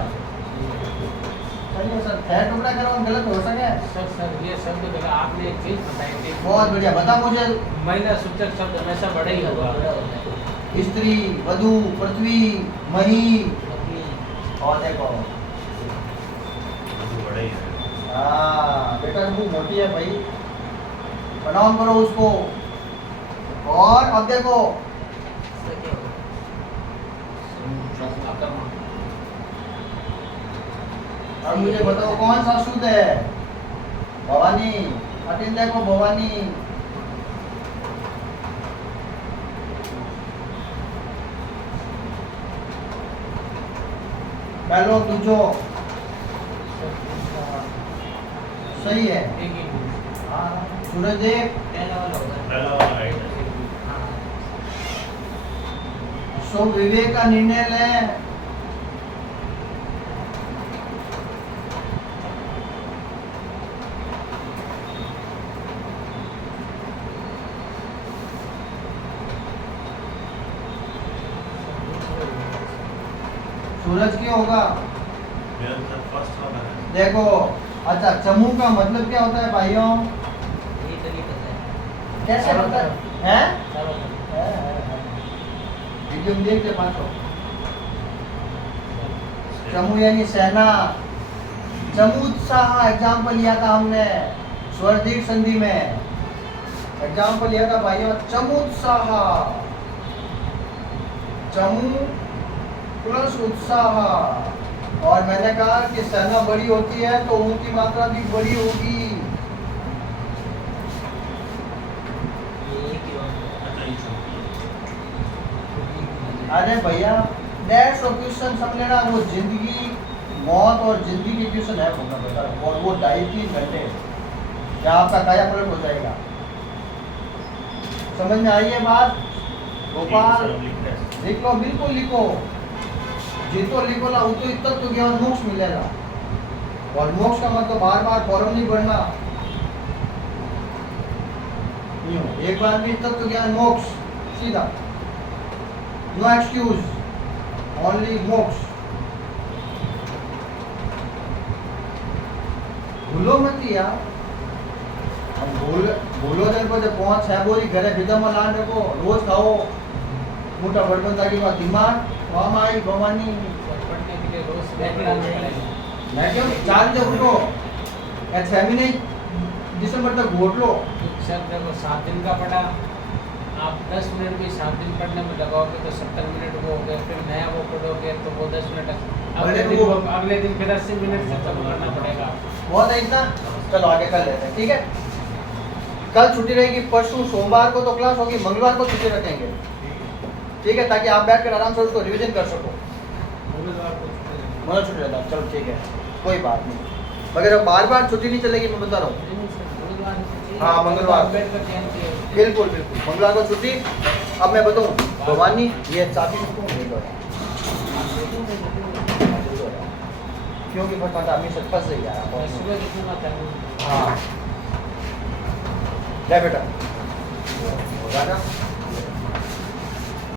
सही है सर है टुकड़ा करो गलत हो सके सर ये शब्द देखा आपने एक चीज बताई थी बहुत बढ़िया बता मुझे महिला सूचक शब्द हमेशा बड़ा ही होगा। स्त्री वधु पृथ्वी मही और देखो मुझे बड़ा ही है। हाँ बेटा मुँह मोटी है भाई प्रणाम करो उसको और अब देखो अब मुझे बताओ कौन सा शुद्ध है भवानी अटिन देखो भवानी पहलो दूजो सही है एक ही सूरज देव पहला वाला राइट है। सो विवेक का निर्णय लें सूरज क्यों होगा मेरा तो फर्स्ट वाला है। देखो अच्छा चमू का मतलब क्या होता है भाइयों ये तो नहीं पता है। कैसे होता है हैं वीडियो में देखते पाँचों चमू यानी सेना चमूत्साह एग्जाम्पल लिया था हमने स्वरदीप संधि में एग्जाम्पल लिया था भाइयों चमूत्साह चमू प्लस उत्साह और मैंने कहा कि सेना बड़ी होती है तो उनकी मात्रा भी बड़ी होगी अच्छा, ये छोटी है। अरे भैया दैट्स ऑफ क्वेश्चन समझ लेना, वो जिंदगी मौत और जिंदगी के क्वेश्चन है होगा बेटा, और वो 2.5-3 घंटे जहाँ आपका काया पलट हो जाएगा। समझ में आई है बात गोपाल? लिख लो, बिल्कुल लिखो, जितो लिखो ना उतो तत्व ज्ञान मोक्ष मिलेगा। और मोक्ष का मतलब बार बार फॉर्म नहीं भरना, एक बार भी तत्व ज्ञान मोक्ष सीधा, नो एक्सक्यूज, ओनली मोक्ष। भूलो मत यार, हम भूलो जन को जब 5-6 बोरी घरे विदा में लान रखो, रोज खाओ, मोटा बड़बन ताकि का दिमाग वहाँ आई भवानी पढ़ने के लिए रोज बैठना पड़ेगा। मैं क्यों 4 बजे उठो या 6 महीने दिसंबर तक घोट लो। सर देखो 7 दिन का पढ़ा, आप 10 मिनट भी 7 दिन पढ़ने में लगाओगे तो 70 मिनट वो हो गए, फिर नया वो पढ़ोगे तो वो 10 मिनट, अगले दिन फिर 80 मिनट से चालू करना पड़ेगा। बहुत है इतना, चलो आगे कर लेते हैं, ठीक है। कल छुट्टी रहेगी, परसों सोमवार को तो क्लास होगी, मंगलवार को छुट्टी रखेंगे, ठीक है, ताकि आप बैठकर आराम से उसको रिवीजन कर सको। मंगल छुट्टी रहता है, चलो ठीक है, कोई बात नहीं, मगर बार बार छुट्टी नहीं चलेगी, मैं बता रहा हूँ। हाँ मंगलवार, बिल्कुल बिल्कुल मंगलवार को छुट्टी। अब मैं बताऊँ भवानी, ये चाबी क्योंकि फटाफट आदमी सब फंस गया है। हाँ ले बेटा, हो जाएगा।